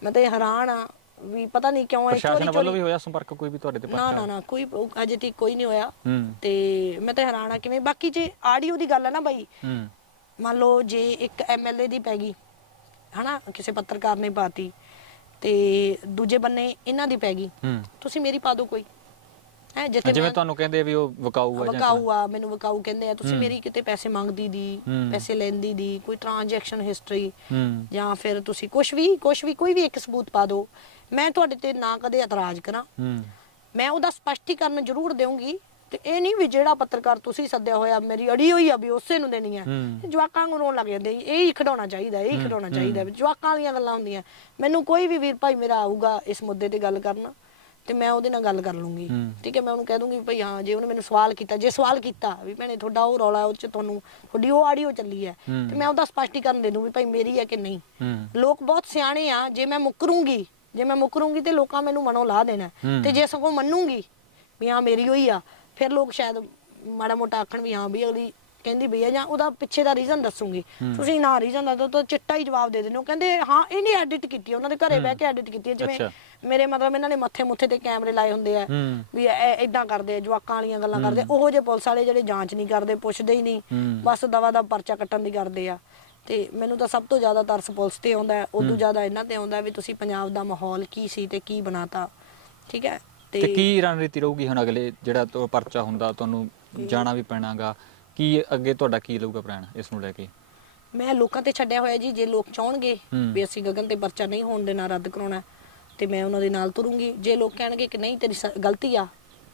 ਮੈਂ ਤਾਂ ਇਹ ਹੈਰਾਨ ਆ ਵੀ ਪਤਾ ਨਹੀਂ ਕਿਉਂ ਇਹ ਪ੍ਰਸ਼ਾਸਨ ਚੋਰੀ ਵੱਲੋਂ ਚੋਰੀ ਵੀ ਹੋਇਆ ਸੰਪਰਕ ਕੋਈ ਵੀ ਤੁਹਾਡੇ ਤੇ ਨਾ ਨਾ ਨਾ ਕੋਈ ਉਹ ਅਜੇ ਤੱਕ ਕੋਈ ਨਹੀਂ ਹੋਇਆ। ਹੂੰ। ਤੇ ਮੈਂ ਤਾਂ ਹੈਰਾਨ ਆ ਕਿਵੇਂ ਬਾਕੀ ਜੇ ਆਡੀਓ ਦੀ ਗੱਲ ਹੈ ਨਾ ਬਾਈ। ਹੂੰ। ਮੰਨ ਲਓ ਜੇ ਇੱਕ ਐਮਐਲਏ ਦੀ ਪੈ ਗਈ ਹਨਾ ਕਿਸੇ ਪੱਤਰਕਾਰ ਨੇ ਪਾਤੀ ਤੇ ਦੂਜੇ ਬੰਨੇ ਇਹਨਾਂ ਦੀ ਪੈ ਗਈ। ਹੂੰ। ਤੁਸੀਂ ਮੇਰੀ ਪਾ ਦਿਓ ਕੋਈ। ਹੈ ਜਿੱਥੇ ਜਿਵੇਂ ਮੈਂ- ਤੁਹਾਨੂੰ ਕਹਿੰਦੇ ਆ ਵੀ ਉਹ ਵਿਕਾਊ ਆ ਜਾਂ ਵਕਾਊ ਆ ਮੈਨੂੰ ਵਕਾਊ ਕਹਿੰਦੇ ਆ ਤੁਸੀਂ ਮੇਰੀ ਕਿਤੇ ਪੈਸੇ ਮੰਗਦੀ ਦੀ ਹੂੰ। ਪੈਸੇ ਲੈਂਦੀ ਦੀ ਕੋਈ ਟ੍ਰਾਂਜੈਕਸ਼ਨ ਹਿਸਟਰੀ ਹੂੰ। ਜਾਂ ਫਿਰ ਤੁਸੀਂ ਕੁਝ ਵੀ ਕੁਝ ਵੀ ਕੋਈ ਵੀ ਇੱਕ ਸਬੂਤ ਪਾ ਦਿਓ। ਮੈਂ ਤੁਹਾਡੇ ਤੇ ਨਾ ਕਦੇ ਇਤਰਾਜ਼ ਕਰਾਂ। ਮੈਂ ਉਹਦਾ ਸਪਸ਼ਟੀਕਰਨ ਜ਼ਰੂਰ ਦੇਵਾਂਗੀ ਤੇ ਇਹ ਨਹੀਂ ਵੀ ਜਿਹੜਾ ਪੱਤਰਕਾਰ ਤੁਸੀਂ ਸੱਦਿਆ ਹੋਇਆ ਮੇਰੀ ਅੜੀ ਹੋਈ ਆ ਵੀ ਉਸੇ ਨੂੰ ਦੇਣੀ ਆ। ਜਵਾਕਾਂ ਨੂੰ ਰੋਣ ਲੱਗ ਜਾਂਦੇ ਇਹ ਹੀ ਖਿਡਾਉਣਾ ਚਾਹੀਦਾ ਇਹ ਹੀ ਖਿਡਾਉਣਾ ਚਾਹੀਦਾ ਜਵਾਕਾਂ ਵਾਲੀਆਂ ਗੱਲਾਂ ਹੁੰਦੀਆਂ। ਮੈਨੂੰ ਕੋਈ ਵੀ ਵੀਰ ਭਾਈ ਮੇਰਾ ਆਊਗਾ ਇਸ ਮੁੱਦੇ ਤੇ ਗੱਲ ਕਰਨ ਤੇ ਮੈਂ ਉਹਦੇ ਨਾਲ ਗੱਲ ਕਰ ਲੂੰਗੀ। ਠੀਕ ਹੈ ਮੈਂ ਉਹਨੂੰ ਕਹਿ ਦੂੰਗੀ ਭਈ ਹਾਂ ਜੇ ਉਹਨੇ ਮੈਨੂੰ ਸਵਾਲ ਕੀਤਾ ਜੇ ਸਵਾਲ ਕੀਤਾ ਵੀ ਭੈਣੇ ਤੁਹਾਡਾ ਉਹ ਰੌਲਾ ਉਹ ਚ ਤੁਹਾਨੂੰ ਤੁਹਾਡੀ ਉਹ ਆਡੀਓ ਚੱਲੀ ਹੈ। ਤੇ ਮੈਂ ਉਹਦਾ ਸਪਸ਼ਟੀਕਰਨ ਦੇ ਦੂੰ ਵੀ ਭਾਈ ਮੇਰੀ ਹੈ ਕਿ ਨਹੀਂ। ਲੋਕ ਬਹੁਤ ਸਿਆਣੇ ਆ ਜੇ ਮੈਂ ਮੁਕਰੂੰਗੀ ਜੇ ਮੈਂ ਮੁਕਰੂੰਗੀ ਤੇ ਲੋਕਾਂ ਮੈਨੂੰ ਮਨੋਂ ਲਾ ਦੇਣਾ। ਤੇ ਜੇ ਸਗੋਂ ਮੰਨੂੰਗੀ ਵੀ ਹਾਂ ਮੇਰੀ ਹੋਈ ਆ ਫਿਰ ਲੋਕ ਸ਼ਾਇਦ ਮਾੜਾ ਮੋਟਾ ਆਖਣ ਵੀ ਹਾਂ ਵੀ ਅਗਲੀ ਕਹਿੰਦੀ ਭਈਆ ਜਾਂ ਉਹਦਾ ਪਿੱਛੇ ਦਾ ਰੀਜ਼ਨ ਦੱਸੂਗੀ। ਤੁਸੀਂ ਨਾ ਰੀਜ਼ਨ ਦਾ ਤਾਂ ਚਿੱਟਾ ਹੀ ਜਵਾਬ ਦੇ ਦਿੰਦੇ ਹੋ। ਕਹਿੰਦੇ ਹਾਂ ਇਹਨੇ ਐਡਿਟ ਕੀਤੀ ਉਹਨਾਂ ਦੇ ਘਰੇ ਬਹਿ ਕੇ ਐਡਿਟ ਕੀਤੀ ਜਿਵੇਂ। ਮੇਰੇ ਮਤਲਬ ਇਹਨਾਂ ਨੇ ਮੱਥੇ ਮੁੱਥੇ ਤੇ ਕੈਮਰੇ ਲਾਏ ਹੁੰਦੇ ਆ ਵੀ ਇਦਾਂ ਕਰਦੇ ਆ ਜਵਾਕਾਂ ਵਾਲੀਆਂ ਗੱਲਾਂ ਕਰਦੇ। ਉਹੋ ਜਿਹੇ ਪੁਲਿਸ ਵਾਲੇ ਜਿਹੜੇ ਜਾਂਚ ਨਹੀਂ ਕਰਦੇ ਪੁੱਛਦੇ ਹੀ ਨਹੀਂ। ਬਸ ਦਵਾ ਦਾ ਪਰਚਾ ਕੱਟਣ ਦੀ ਕਰਦੇ ਆ। ਤੇ ਮੈਨੂੰ ਤਾਂ ਸਭ ਤੋਂ ਜ਼ਿਆਦਾ ਤਰਸ ਪੁਲਿਸ ਤੇ ਆਉਂਦਾ ਹੈ। ਉਦੋਂ ਜ਼ਿਆਦਾ ਇਹਨਾਂ ਤੇ ਆਉਂਦਾ ਵੀ ਤੁਸੀਂ ਪੰਜਾਬ ਦਾ ਮਾਹੌਲ ਕੀ ਸੀ ਤੇ ਕੀ ਬਣਾਤਾ। ਠੀਕ ਹੈ? ਤੇ ਕੀ ਰਣਨੀਤੀ ਰਹੂਗੀ ਹੁਣ ਅਗਲੇ ਜਿਹੜਾ ਤੋਂ ਪਰਚਾ ਹੁੰਦਾ ਤੁਹਾਨੂੰ ਜਾਣਾ ਵੀ ਪੈਣਾਗਾ। ਕੀ ਅੱਗੇ ਤੁਹਾਡਾ ਕੀ ਰਹੂਗਾ ਪਲਾਨ ਇਸ ਨੂੰ ਲੈ ਕੇ? ਮੈਂ ਲੋਕਾਂ ਤੇ ਛੱਡਿਆ ਹੋਇਆ ਜੀ ਜੇ ਲੋਕ ਚਾਹਣਗੇ। ਵੀ ਅਸੀਂ ਗਗਨ ਤੇ ਪਰਚਾ ਨਹੀਂ ਹੋਣ ਦੇਣਾ ਰੱਦ ਕਰਾਉਣਾ ਤੇ ਮੈਂ ਉਹਨਾਂ ਦੇ ਨਾਲ ਤੁਰੂੰਗੀ। ਜੇ ਲੋਕ ਕਹਿਣਗੇ ਕਿ ਨਹੀਂ ਤੇਰੀ ਗਲਤੀ ਆ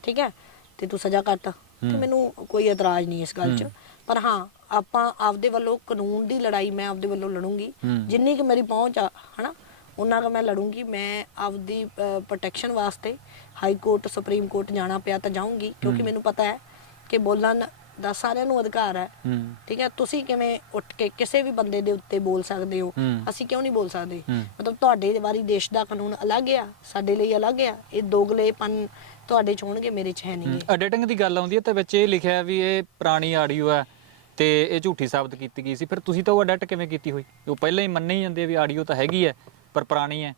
ਠੀਕ ਹੈ? ਤੇ ਤੂੰ ਸਜ਼ਾ ਕੱਟ। ਤੇ ਮੈਨੂੰ ਕੋਈ ਇਤਰਾਜ਼ ਨਹੀਂ ਇਸ ਗੱਲ 'ਚ। ਪਰ ਹਾਂ ਆਪਾਂ ਆਪਦੇ ਵੱਲੋਂ ਕਾਨੂੰਨ ਦੀ ਲੜਾਈ ਮੈਂ ਆਪਦੇ ਵੱਲੋਂ ਲੜੂੰਗੀ। ਜਿੰਨੀ ਕਿ ਮੇਰੀ ਪਹੁੰਚ ਆ ਹਨਾ ਉਹਨਾਂ ਕੁ ਮੈਂ ਲੜੂੰਗੀ। ਮੈਂ ਆਪਦੀ ਪ੍ਰੋਟੈਕਸ਼ਨ ਵਾਸਤੇ ਹਾਈ ਕੋਰਟ ਸੁਪਰੀਮ ਕੋਰਟ ਜਾਣਾ ਪਿਆ ਤਾਂ ਜਾਊਂਗੀ ਕਿਉਂਕਿ ਮੈਨੂੰ ਪਤਾ ਹੈ ਕਿ ਬੋਲਣ ਦਾ ਸਾਰਿਆਂ ਨੂੰ ਅਧਿਕਾਰ ਹੈ। ਠੀਕ ਹੈ ਤੁਸੀਂ ਕਿਵੇਂ ਉੱਠ ਕੇ ਕਿਸੇ ਵੀ ਬੰਦੇ ਦੇ ਉੱਤੇ ਬੋਲ ਸਕਦੇ ਹੋ। ਅਸੀਂ ਕਿਉਂ ਨਹੀਂ ਬੋਲ ਸਕਦੇ। ਮਤਲਬ ਤੁਹਾਡੇ ਵਾਰੀ ਦੇਸ਼ ਦਾ ਕਾਨੂੰਨ ਅਲੱਗ ਆ ਸਾਡੇ ਲਈ ਅਲੱਗ ਆ ਇਹ ਦੋਗਲੇਪਨ ਤੁਹਾਡੇ ਚ ਹੋਣਗੇ ਮੇਰੇ ਚ ਹੈ ਨਹੀਂਗੇ ਐਡੀਟਿੰਗ ਦੀ ਗੱਲ ਆਉਂਦੀ ਹੈ ਤਾਂ ਵਿੱਚ ਇਹ ਲਿਖਿਆ ਵੀ ਇਹ ਪੁਰਾਣੀ ਆਡੀਓ ਹੈ ਤੇ ਇਹ ਝੂਠੀ ਸਾਬਤ ਕੀਤੀ ਗਈ ਸੀ। ਫਿਰ ਤੁਸੀਂ ਤਾਂ ਉਹ ਐਡਿਟ ਕਿਵੇਂ ਕੀਤੀ ਹੋਈ? ਉਹ ਪਹਿਲਾਂ ਹੀ ਮੰਨੇ ਹੀ ਜਾਂਦੇ ਆ ਵੀ ਆਡੀਓ ਤਾਂ ਹੈਗੀ ਹੈ ਪਰ ਪੁਰਾਣੀ ਹੈ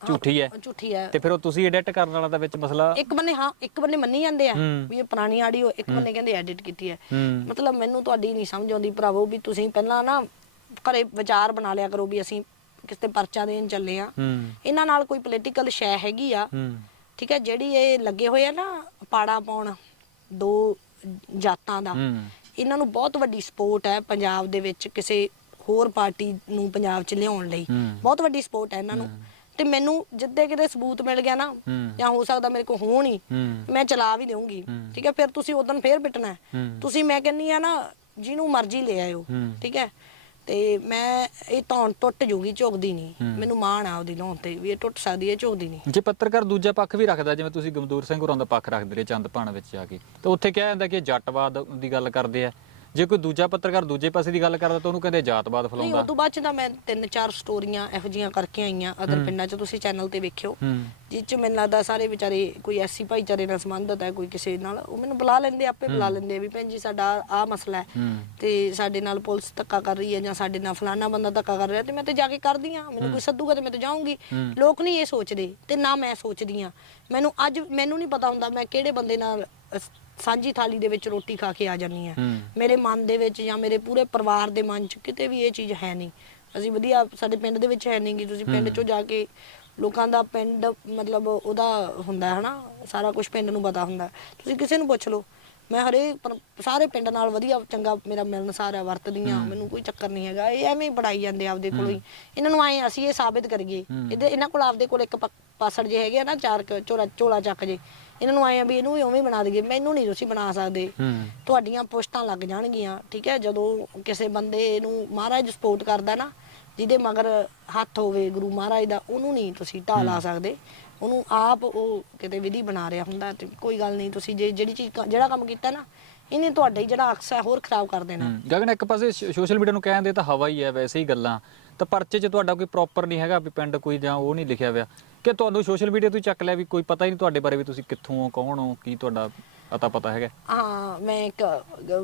ਝੂਠੀ ਹੈ। ਝੂਠੀ ਹੈ। ਤੇ ਫਿਰ ਉਹ ਤੁਸੀਂ ਐਡਿਟ ਕਰਨ ਵਾਲਾ ਦਾ ਵਿੱਚ ਮਸਲਾ ਇੱਕ ਬੰਨੇ ਹਾਂ ਇੱਕ ਬੰਨੇ ਮੰਨੀ ਜਾਂਦੇ ਆ। ਵੀ ਇਹ ਪੁਰਾਣੀ ਆਡੀਓ ਇੱਕ ਬੰਨੇ ਕਹਿੰਦੇ ਐਡਿਟ ਕੀਤੀ ਹੈ। ਮਤਲਬ ਮੈਨੂੰ ਤੁਹਾਡੀ ਨਹੀਂ ਸਮਝ ਆਉਂਦੀ ਭਰਾਵੋ ਵੀ ਤੁਸੀਂ ਪਹਿਲਾਂ ਨਾ ਘਰੇ ਵਿਚਾਰ ਬਣਾ ਲਿਆ ਕਰੋ ਵੀ ਅਸੀਂ ਕਿਸੇ ਤੇ ਪਰਚਾ ਦੇਣ ਚੱਲੇ ਆ ਇਹਨਾਂ ਨਾਲ ਕੋਈ ਪੋਲੀਟੀਕਲ ਸ਼ੈ ਹੈਗੀ ਆ। ਠੀਕ ਹੈ ਜਿਹੜੀ ਇਹ ਲੱਗੇ ਹੋਏ ਆ ਨਾ ਪਾੜਾ ਪਾਉਣ ਦੋ ਜਾਤਾਂ ਦਾ। ਇਹਨਾਂ ਨੂੰ ਬਹੁਤ ਵੱਡੀ ਸਪੋਰਟ ਹੈ ਪੰਜਾਬ ਦੇ ਵਿੱਚ ਕਿਸੇ ਹੋਰ ਪਾਰਟੀ ਨੂੰ ਪੰਜਾਬ 'ਚ ਲਿਆਉਣ ਲਈ। ਬਹੁਤ ਵੱਡੀ ਸਪੋਰਟ ਹੈ ਇਹਨਾਂ ਨੂੰ ਤੇ ਮੈਨੂੰ ਜਿੱਦੇ ਕਿਤੇ ਸਬੂਤ ਮਿਲ ਗਿਆ ਨਾ। ਜਾਂ ਹੋ ਸਕਦਾ ਮੇਰੇ ਕੋਲ ਹੋਣ ਹੀ ਮੈਂ ਚਲਾ ਵੀ ਦੇਵਾਂਗੀ। ਠੀਕ ਹੈ ਫਿਰ ਤੁਸੀਂ ਉਦੋਂ ਫੇਰ ਪਿੱਟਣਾ। ਤੁਸੀਂ ਮੈਂ ਕਹਿੰਨੀ ਆ ਨਾ ਜਿਹਨੂੰ ਮਰਜ਼ੀ ਲੈ ਆਇਓ। ਠੀਕ ਹੈ ਤੇ ਮੈਂ ਇਹ ਧੌਣ ਟੁੱਟ ਜੂਗੀ ਝੁਕਦੀ ਨਹੀਂ। ਮੈਨੂੰ ਮਾਣ ਆ ਉਹਦੀ ਲਾਉਣ ਤੇ ਵੀ ਇਹ ਟੁੱਟ ਸਕਦੀ ਹੈ ਝੁਕਦੀ ਨਹੀਂ। ਜੇ ਪੱਤਰਕਾਰ ਦੂਜਾ ਪੱਖ ਵੀ ਰੱਖਦਾ ਜਿਵੇਂ ਤੁਸੀਂ ਗਮਦੂਰ ਸਿੰਘ ਹੋਰਾਂ ਦਾ ਪੱਖ ਰੱਖਦੇ ਰਹੇ ਚੰਦ ਭਾਣ ਵਿੱਚ ਜਾ ਕੇ ਤਾਂ ਉੱਥੇ ਕਿਹਾ ਜਾਂਦਾ ਕਿ ਜੱਟਵਾਦ ਦੀ ਗੱਲ ਕਰਦੇ ਆ। ਜੇ ਕੋਈ ਦੂਜਾ ਪੱਤਰਕਾਰ ਦੂਜੇ ਪਾਸੇ ਦੀ ਗੱਲ ਕਰਦਾ ਤਾਂ ਉਹਨੂੰ ਕਹਿੰਦੇ ਜਾਤਵਾਦ ਨਹੀਂ ਫਲਾਉਂਦਾ। ਉਸ ਤੋਂ ਬਾਅਦ ਚ ਤਾਂ ਮੈਂ ਤਿੰਨ ਚਾਰ ਸਟੋਰੀਆਂ ਇਹੋ ਜੀਆਂ ਕਰਕੇ ਆਈਆਂ ਅਦਰ ਪਿੰਡਾਂ ਚ ਤੁਸੀਂ ਚੈਨਲ ਤੇ ਵੇਖਿਓ ਹੂੰ। ਜਿਹ ਚ ਮੈਨੂੰ ਲੱਗਦਾ ਸਾਰੇ ਵਿਚਾਰੇ ਕੋਈ ਐਸੀ ਭਾਈਚਾਰੇ ਨਾਲ ਸੰਬੰਧਤ ਹੈ ਕੋਈ ਕਿਸੇ ਨਾਲ ਉਹ ਮੈਨੂੰ ਬੁਲਾ ਲੈਂਦੇ ਆਪੇ ਬੁਲਾ ਲੈਂਦੇ ਆ ਵੀ ਭੈਣ ਜੀ ਸਾਡਾ ਆਹ ਮਸਲਾ ਹੈ। ਹੂੰ। ਤੇ ਸਾਡੇ ਨਾਲ ਪੁਲਿਸ ਧੱਕਾ ਕਰ ਰਹੀ ਹੈ ਜਾਂ ਸਾਡੇ ਨਾਲ ਫਲਾਨਾ ਬੰਦਾ ਧੱਕਾ ਕਰ ਰਿਹਾ ਤੇ ਮੈਂ ਤੇ ਜਾ ਕੇ ਕਰਦੀ ਆ ਮੈਨੂੰ ਕੋਈ ਸੱਦੂਗਾ ਤੇ ਮੈਂ ਤੇ ਜਾਊਂਗੀ। ਹੂੰ। ਲੋਕ ਨਹੀਂ ਇਹ ਸੋਚਦੇ ਤੇ ਨਾ ਮੈਂ ਸੋਚਦੀ ਆ ਮੈਨੂੰ ਅੱਜ ਮੈਨੂੰ ਨਹੀਂ ਪਤਾ ਹੁੰਦਾ ਮੈਂ ਕਿਹੜੇ ਬੰਦੇ ਨਾਲ ਸਾਂਝੀ ਥਾਲੀ ਦੇ ਵਿੱਚ ਰੋਟੀ ਖਾ ਕੇ ਆ ਜਾਨੀ ਆ ਮੇਰੇ ਮਨ ਦੇ ਵਿੱਚ ਜਾਂ ਮੇਰੇ ਪੂਰੇ ਪਰਿਵਾਰ ਦੇ ਮਨ 'ਚ ਕਿਤੇ ਵੀ ਇਹ ਚੀਜ਼ ਹੈ ਨਹੀਂ। ਅਸੀਂ ਵਧੀਆ ਸਾਡੇ ਪਿੰਡ ਦੇ ਵਿੱਚ ਹੈ ਨਹੀਂ ਗੀ। ਤੁਸੀਂ ਪਿੰਡ 'ਚੋਂ ਜਾ ਕੇ ਲੋਕਾਂ ਦਾ ਪਿੰਡ ਮਤਲਬ ਉਹਦਾ ਹੁੰਦਾ ਹੈ ਨਾ ਸਾਰਾ ਕੁਝ ਪਿੰਡ ਨੂੰ ਪਤਾ ਹੁੰਦਾ। ਤੁਸੀਂ ਕਿਸੇ ਨੂੰ ਪੁੱਛ ਲਓ। ਮੈਂ ਪਰ- ਸਾਰੇ ਪਿੰਡ ਨਾਲ ਵਧੀਆ ਚੰਗਾ ਮੇਰਾ ਮਿਲਣਸਾਰ ਹੈ ਵਰਤਦੀ ਆ ਮੈਨੂੰ ਕੋਈ ਚੱਕਰ ਨਹੀਂ ਹੈਗਾ। ਇਹ ਐਵੇਂ ਹੀ ਬੜਾਈ ਜਾਂਦੇ ਆਪਦੇ ਕੋਲੋਂ ਹੀ। ਇਹਨਾਂ ਨੂੰ ਆਏ ਅਸੀਂ ਇਹ ਸਾਬਿਤ ਕਰੀਏ। ਇਹਦੇ ਇਹਨਾਂ ਕੋਲ ਆਪਦੇ ਕੋਲ ਇੱਕ ਪਾਸੜ ਜੇ ਹੈਗੇ ਆ ਨਾ ਚਾਰ ਕੁ ਝੋਲਾ ਝੋਲਾ ਚੱਕ ਜੇ। ਇਹਨਾਂ ਨੂੰ ਆਏ ਆ ਵੀ ਇਹਨੂੰ ਵੀ ਉਵੇਂ ਹੀ ਬਣਾ ਦਈਏ ਮੈਨੂੰ ਨਹੀਂ ਤੁਸੀਂ ਬਣਾ ਸਕਦੇ। ਤੁਹਾਡੀਆਂ ਪੁਸ਼ਤਾਂ ਲੱਗ ਜਾਣਗੀਆਂ ਠੀਕ ਹੈ? ਜਦੋਂ ਕਿਸੇ ਬੰਦੇ ਨੂੰ ਮਹਾਰਾਜ ਸਪੋਰਟ ਕਰਦਾ ਨਾ ਜਿਹਦੇ ਮਗਰ ਹੱਥ ਹੋਵੇ ਗੁਰੂ ਮਹਾਰਾਜ ਦਾ ਉਹਨੂੰ ਨਹੀਂ ਤੁਸੀਂ ਢਾਹ ਲਾ ਸਕਦੇ। ਉਹਨੂੰ ਆਪ ਉਹ ਕਿਤੇ ਵਿਧੀ ਬਣਾ ਰਿਹਾ ਹੁੰਦਾ ਤੇ ਕੋਈ ਗੱਲ ਨਹੀਂ ਤੁਸੀਂ ਜੇ ਜਿਹੜੀ ਚੀਜ਼ ਜਿਹੜਾ ਕੰਮ ਕੀਤਾ ਨਾ ਇਹਨੇ ਤੁਹਾਡਾ ਹੀ ਜਿਹੜਾ ਅਕਸ ਹੈ ਹੋਰ ਖਰਾਬ ਕਰ ਦੇਣਾ। ਗਗਨ ਇੱਕ ਪਾਸੇ ਸੋਸ਼ਲ ਮੀਡੀਆ ਨੂੰ ਕਹਿੰਦੇ ਤਾਂ ਹਵਾ ਹੀ ਹੈ ਵੈਸੇ ਹੀ ਗੱਲਾਂ। ਤਾਂ ਪਰਚੇ 'ਚ ਤੁਹਾਡਾ ਕੋਈ ਪ੍ਰੋਪਰ ਨਹੀਂ ਹੈਗਾ ਵੀ ਪਿੰਡ ਕੋਈ ਜਾਂ ਉਹ ਨਹੀਂ ਲਿਖਿਆ ਹੋਇਆ। ਕਿ ਤੁਹਾਨੂੰ ਸੋਸ਼ਲ ਮੀਡੀਆ ਤੋਂ ਹੀ ਚੱਕ ਲਿਆ ਵੀ ਕੋਈ ਪਤਾ ਹੀ ਨਹੀਂ ਤੁਹਾਡੇ ਬਾਰੇ ਵੀ ਤੁਸੀਂ ਕਿੱਥੋਂ ਹੋ ਕੌਣ ਹੋ ਕੀ ਤੁਹਾਡਾ ਅਤਾ ਪਤਾ ਹੈਗਾ? ਹਾਂ ਮੈਂ ਇੱਕ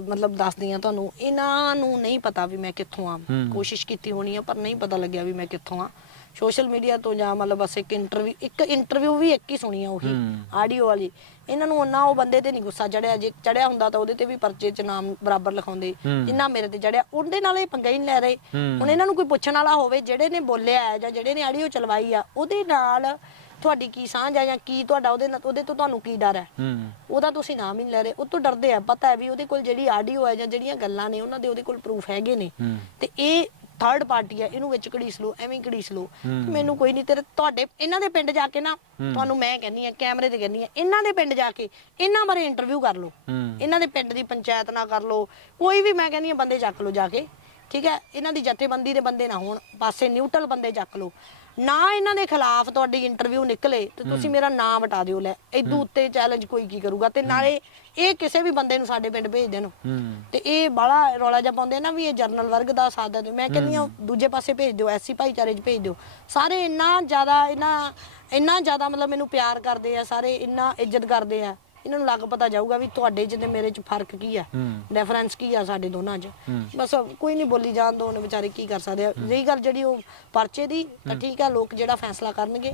ਮਤਲਬ ਦੱਸਦੀ ਆ ਤੁਹਾਨੂੰ ਇਹਨਾਂ ਨੂੰ ਨਹੀਂ ਪਤਾ ਵੀ ਮੈਂ ਕਿੱਥੋਂ ਆ। ਕੋਸ਼ਿਸ਼ ਕੀਤੀ ਹੋਣੀ ਆ ਪਰ ਨਹੀਂ ਪਤਾ ਲੱਗਿਆ ਵੀ ਮੈਂ ਕਿੱਥੋਂ ਆ ਸੋਸ਼ਲ ਮੀਡੀਆ ਤੋਂ ਜਾਂ ਮਤਲਬ ਬਸ ਇੱਕ ਇੰਟਰਵਿਊ ਇੱਕ ਇੰਟਰਵਿਊ ਵੀ ਇੱਕ ਹੀ ਸੁਣੀ ਆ ਉਹੀ। ਆਡੀਓ ਵਾਲੀ। ਇਹਨਾਂ ਨੂੰ ਉਹਨਾਂ ਉਹ ਬੰਦੇ ਤੇ ਨਹੀਂ ਗੁੱਸਾ ਚੜਿਆ ਜੇ ਚੜਿਆ ਹੁੰਦਾ ਤਾਂ ਉਹਦੇ ਤੇ ਵੀ ਪਰਚੇ 'ਚ ਨਾਮ ਬਰਾਬਰ ਲਿਖਾਉਂਦੇ। ਜਿੰਨਾ ਮੇਰੇ ਤੇ ਚੜਿਆ ਉਹਦੇ ਨਾਲ ਇਹ ਪੰਗਾ ਹੀ ਨਹੀਂ ਲੈ ਰਹੇ। ਹੁਣ ਇਹਨਾਂ ਨੂੰ ਕੋਈ ਪੁੱਛਣ ਵਾਲਾ ਹੋਵੇ ਜਿਹੜੇ ਨੇ ਬੋਲਿਆ ਜਾਂ ਜਿਹੜੇ ਨੇ ਆਡੀਓ ਚਲਵਾਈ ਆ ਉਹਦੇ ਨਾਲ ਤੁਹਾਡੀ ਕੀ ਸਾਂਝ ਹੈ ਜਾਂ ਕੀ ਤੁਹਾਡਾ ਉਹਦੇ ਨਾਲ ਉਹਦੇ ਤੋਂ ਤੁਹਾਨੂੰ ਕੀ ਡਰ ਹੈ? ਉਹਦਾ ਤੁਸੀਂ ਨਾਮ ਹੀ ਨਹੀਂ ਲੈ ਰਹੇ ਉਹ ਤੋਂ ਡਰਦੇ ਆ। ਪਤਾ ਹੈ ਵੀ ਉਹਦੇ ਕੋਲ ਜਿਹੜੀ ਆਡੀਓ ਹੈ ਜਾਂ ਜਿਹੜੀਆਂ ਗੱਲਾਂ ਨੇ ਉਹਨਾਂ ਦੇ ਉਹਦੇ ਕੋਲ ਪ੍ਰੂਫ ਹੈਗੇ ਨੇ। ਤੇ ਇਹ ਥਰਡ ਪਾਰਟੀ ਹੈ ਇਹਨੂੰ ਵਿੱਚ ਘੜੀਸ ਲਓ ਐਵੇਂ ਘੜੀਸ ਲਓ। ਮੈਨੂੰ ਕੋਈ ਨਹੀਂ ਤੇਰੇ ਤੁਹਾਡੇ ਇਹਨਾਂ ਦੇ ਪਿੰਡ ਜਾ ਕੇ ਨਾ ਤੁਹਾਨੂੰ ਮੈਂ ਕਹਿੰਨੀ ਆ ਕੈਮਰੇ ਤੇ ਕਹਿੰਨੀ ਆ ਇਹਨਾਂ ਦੇ ਪਿੰਡ ਜਾ ਕੇ ਇਹਨਾਂ ਬਾਰੇ ਇੰਟਰਵਿਊ ਕਰ ਲਓ। ਇਹਨਾਂ ਦੇ ਪਿੰਡ ਦੀ ਪੰਚਾਇਤ ਨਾਲ ਕਰ ਲਓ। ਕੋਈ ਵੀ ਮੈਂ ਕਹਿੰਨੀ ਆ ਬੰਦੇ ਚੱਕ ਲਓ ਜਾ ਕੇ ਠੀਕ ਹੈ? ਇਹਨਾਂ ਦੀ ਜਥੇਬੰਦੀ ਦੇ ਬੰਦੇ ਨਾ ਹੋਣ ਪਾਸੇ ਨਿਊਟਰਲ ਬੰਦੇ ਚੱਕ ਲਓ। ਨਾ ਇਹਨਾਂ ਦੇ ਖਿਲਾਫ ਤੁਹਾਡੀ ਇੰਟਰਵਿਊ ਨਿਕਲੇ ਤੇ ਤੁਸੀਂ ਮੇਰਾ ਨਾਮ ਵਟਾ ਦਿਓ ਲੈ। ਇਦੋਂ ਉੱਤੇ ਚੈਲੰਜ ਕੋਈ ਕੀ ਕਰੂਗਾ? ਤੇ ਨਾਲੇ ਇਹ ਕਿਸੇ ਵੀ ਬੰਦੇ ਨੂੰ ਸਾਡੇ ਪਿੰਡ ਭੇਜ ਦੇਣ। ਹੂੰ। ਤੇ ਇਹ ਬਾਲਾ ਰੌਲਾ ਜਿਹਾ ਪਾਉਂਦੇ ਨਾ ਵੀ ਇਹ ਜਰਨਲ ਵਰਗ ਦਾ ਸਾਥ ਦੇ ਮੈਂ ਕਹਿੰਦੀ ਆ ਦੂਜੇ ਪਾਸੇ ਭੇਜ ਦਿਓ ਐਸੀ ਭਾਈਚਾਰੇ 'ਚ ਭੇਜ ਦਿਓ। ਸਾਰੇ ਇੰਨਾ ਜ਼ਿਆਦਾ ਇੰਨਾ ਇੰਨਾ ਜ਼ਿਆਦਾ ਮਤਲਬ ਮੈਨੂੰ ਪਿਆਰ ਕਰਦੇ ਆ ਸਾਰੇ ਇੰਨਾ ਇੱਜ਼ਤ ਕਰਦੇ ਆ। ਇਹਨਾਂ ਨੂੰ ਲੱਗ ਪਤਾ ਜਾਊਗਾ ਵੀ ਤੁਹਾਡੇ 'ਚ ਤੇ ਮੇਰੇ 'ਚ ਫ਼ਰਕ ਕੀ ਆ ਡਿਫਰੈਂਸ ਕੀ ਆ ਸਾਡੇ ਦੋਨਾਂ 'ਚ। ਬਸ ਕੋਈ ਨਹੀਂ ਬੋਲੀ ਜਾਣ ਦੋ ਉਹਨੇ ਵਿਚਾਰੇ ਕੀ ਕਰ ਸਕਦੇ ਆ। ਰਹੀ ਗੱਲ ਜਿਹੜੀ ਉਹ ਪਰਚੇ ਦੀ ਤਾਂ ਠੀਕ ਆ ਲੋਕ ਜਿਹੜਾ ਫੈਸਲਾ ਕਰਨਗੇ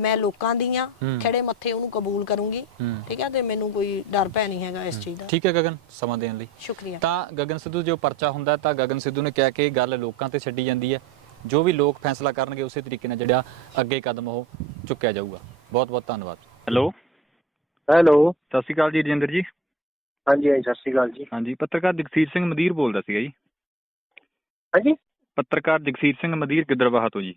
ਮੈਂ ਲੋਕਾਂ ਦੀ ਆ ਹੂੰ। ਖੜੇ ਮੱਥੇ ਉਹਨੂੰ ਕਬੂਲ ਕਰੂੰਗੀ। ਹੂੰ। ਠੀਕ ਆ? ਤੇ ਮੈਨੂੰ ਕੋਈ ਡਰ ਭੈ ਨਹੀਂ ਹੈਗਾ ਇਸ ਚੀਜ਼ ਦਾ। ਠੀਕ ਹੈ ਗਗਨ ਸਮਾਂ ਦੇਣ ਲਈ। ਸ਼ੁਕਰੀਆ। ਤਾਂ ਗਗਨ ਸਿੱਧੂ ਜੋ ਪਰਚਾ ਹੁੰਦਾ ਤਾਂ ਗਗਨ ਸਿੱਧੂ ਨੇ ਕਿਹਾ ਕਿ ਇਹ ਗੱਲ ਲੋਕਾਂ ਤੇ ਛੱਡੀ ਜਾਂਦੀ ਹੈ। ਜੋ ਵੀ ਲੋਕ ਫੈਸਲਾ ਕਰਨਗੇ ਉਸੇ ਤਰੀਕੇ ਨਾਲ ਜਿਹੜਾ ਅੱਗੇ ਕਦਮ ਉਹ ਚੁੱਕਿਆ ਜਾਊਗਾ। ਬਹੁਤ ਬਹੁਤ ਧੰਨਵਾਦ। ਹੈਲੋ। ਹੈਲੋ। ਸਤਿ ਸ਼੍ਰੀ ਅਕਾਲ ਜੀ ਰਜਿੰਦਰ ਜੀ। ਹਾਂਜੀ ਹਾਂਜੀ ਸਤਿ ਸ਼੍ਰੀ ਅਕਾਲ ਜੀ। ਹਾਂਜੀ ਪੱਤਰਕਾਰ ਜਗਸੀਰ ਸਿੰਘ ਮਦੀਰ ਬੋਲਦਾ ਸੀਗਾ ਜੀ। ਹਾਂਜੀ। ਪੱਤਰਕਾਰ ਜਗਸੀਰ ਸਿੰਘ ਮਦੀਰ ਗਿੱਦੜਬਾਹਾ ਤੋਂ ਜੀ।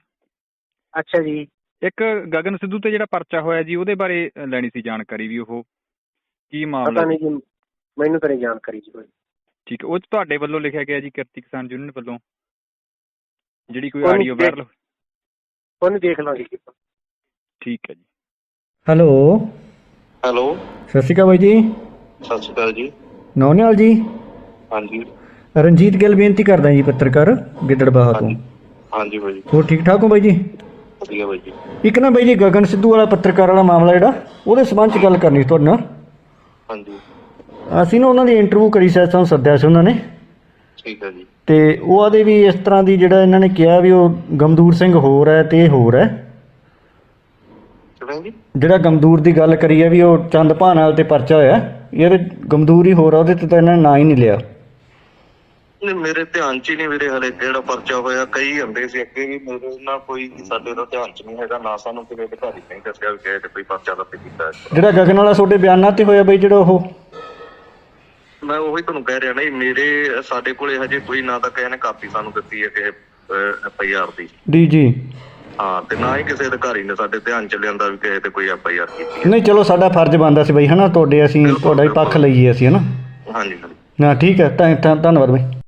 ਅੱਛਾ ਜੀ। ਇੱਕ ਗਗਨ ਸਿੱਧੂ ਤੇ ਜਿਹੜਾ ਪਰਚਾ ਹੋਇਆ ਜੀ ਉਹਦੇ ਬਾਰੇ ਲੈਣੀ ਸੀ ਜਾਣਕਾਰੀ ਵੀ ਉਹ। ਕੀ ਮਾਮਲਾ? ਪਤਾ ਨਹੀਂ ਜੀ ਮੈਨੂੰ ਤਾਂ ਨਹੀਂ ਜਾਣਕਾਰੀ ਜੀ ਕੋਈ। ਠੀਕ ਹੈ ਉਹ 'ਚ ਤੁਹਾਡੇ ਵੱਲੋਂ ਲਿਖਿਆ ਗਿਆ ਜੀ ਕਿਰਤੀ ਕਿਸਾਨ ਯੂਨੀਅਨ ਵੱਲੋਂ। ਜਿਹੜੀ ਕੋਈ ਆਡੀਓ ਵਾਇਰਲ ਉਹਨੂੰ ਦੇਖ ਲਾਂਗੇ ਜੀ। ਠੀਕ ਹੈ ਜੀ। ਹੈਲੋ। ਹੈਲੋ। ਸਤਿ ਸ਼੍ਰੀ ਅਕਾਲ ਬਾਈ ਜੀ। ਸਤਿ ਸ਼੍ਰੀ ਅਕਾਲ ਜੀ। ਨੌਨਿਆਲ ਜੀ। ਹਾਂਜੀ। ਰਣਜੀਤ ਗਿੱਲ ਬੇਨਤੀ ਕਰਦਾ ਜੀ ਪੱਤਰਕਾਰ ਗਿੱਦੜਬਾਹਾ ਤੋਂ। ਹਾਂਜੀ ਹਾਂਜੀ ਬਾਈ ਜੀ। ਹੋਰ ਠੀਕ ਠਾਕ ਹੋ ਬਾਈ ਜੀ? ਵਧੀਆ ਬਾਈ ਜੀ। ਇੱਕ ਨਾ ਬਾਈ ਜੀ ਗਗਨ ਸਿੱਧੂ ਵਾਲਾ ਪੱਤਰਕਾਰ ਵਾਲਾ ਮਾਮਲਾ ਜਿਹੜਾ ਉਹਦੇ ਸਬੰਧ ਚ ਗੱਲ ਕਰਨੀ ਸੀ ਤੁਹਾਡੇ ਨਾਲ। ਹਾਂਜੀ। ਅਸੀਂ ਨਾ ਉਹਨਾਂ ਦੀ ਇੰਟਰਵਿਊ ਕਰੀ ਸੀ ਸਾਨੂੰ ਸੱਦਿਆ ਸੀ ਉਹਨਾਂ ਨੇ। ਠੀਕ ਹੈ ਜੀ। ਤੇ ਉਹ ਆਦੇ ਵੀ ਇਸ ਤਰ੍ਹਾਂ ਦੀ ਜਿਹੜਾ ਇਹਨਾਂ ਨੇ ਕਿਹਾ ਵੀ ਉਹ ਗਮਦੂਰ ਸਿੰਘ ਹੋਰ ਹੈ ਤੇ ਇਹ ਹੋਰ ਹੈ। ਕਿਵੇਂ ਜੀ? ਜਿਹੜਾ ਗਮਦੂਰ ਦੀ ਗੱਲ ਕਰੀ ਹੈ ਵੀ ਉਹ ਚੰਦ ਭਾਨਾਲ ਤੇ ਪਰਚਾ ਹੋਇਆ ਇਹਦੇ ਗਮਦੂਰ ਹੀ ਹੋਰ ਆ ਉਹਦੇ ਤੇ ਤਾਂ ਇਹਨਾਂ ਨੇ ਨਾਂ ਹੀ ਨਹੀਂ ਲਿਆ। ਨਹੀਂ ਮੇਰੇ ਧਿਆਨ 'ਚ ਹੀ ਨਹੀਂ ਵੀਰੇ ਹਲੇ ਕਿਹੜਾ ਪਰਚਾ ਹੋਇਆ ਕਈ ਹੁੰਦੇ ਸੀ ਅੱਗੇ ਵੀ ਮੇਰੇ ਨਾਲ ਕੋਈ ਸਾਡੇ ਦਾ ਧਿਆਨ 'ਚ ਨਹੀਂ ਹੈਗਾ ਨਾ ਸਾਨੂੰ ਕਿਸੇ ਅਧਿਕਾਰੀ ਨੇ ਦੱਸਿਆ ਵੀ ਕਿਸੇ ਤੇ ਕੋਈ ਪਰਚਾ ਦਰਜ ਕੀਤਾ। ਹੈ ਜਿਹੜਾ ਗਗਨ ਵਾਲਾ ਤੁਹਾਡੇ ਬਿਆਨਾਂ ਤੇ ਹੋਇਆ ਬਈ ਜਿਹੜਾ ਉਹ? ਮੈਂ ਉਹੀ ਤੁਹਾਨੂੰ ਕਹਿ ਰਿਹਾ ਨਾ ਜੀ, ਮੇਰੇ ਸਾਡੇ ਕੋਲੇ ਹਜੇ ਕੋਈ ਨਾ ਤਾਂ ਕਿਸੇ ਨੇ ਕਾਪੀ ਸਾਨੂੰ ਦਿੱਤੀ ਹੈ ਕਿਸੇ ਐਫ ਆਈ ਆਰ ਦੀ। ਡੀ ਜੀ। ਹਾਂ ਤੇ ਨਾ ਹੀ ਕਿਸੇ ਅਧਿਕਾਰੀ ਨੇ ਸਾਡੇ ਧਿਆਨ 'ਚ ਲਿਆਂਦਾ ਵੀ ਕਿਸੇ ਤੇ ਕੋਈ ਐਫ ਆਈ ਆਰ ਕੀਤੀ ਨਹੀਂ ਚਲੋ ਸਾਡਾ ਫਰਜ਼ ਬਣਦਾ ਸੀ ਬਈ ਹਨਾ ਤੁਹਾਡੇ ਅਸੀਂ ਤੁਹਾਡਾ ਹੀ ਪੱਖ ਲਈਏ ਅਸੀਂ ਹਨਾ। ਹਾਂਜੀ ਹਾਂਜੀ। ਨਾ ਠੀਕ ਹੈ ਤਾਂ- ਧੰਨਵਾਦ ਬਈ।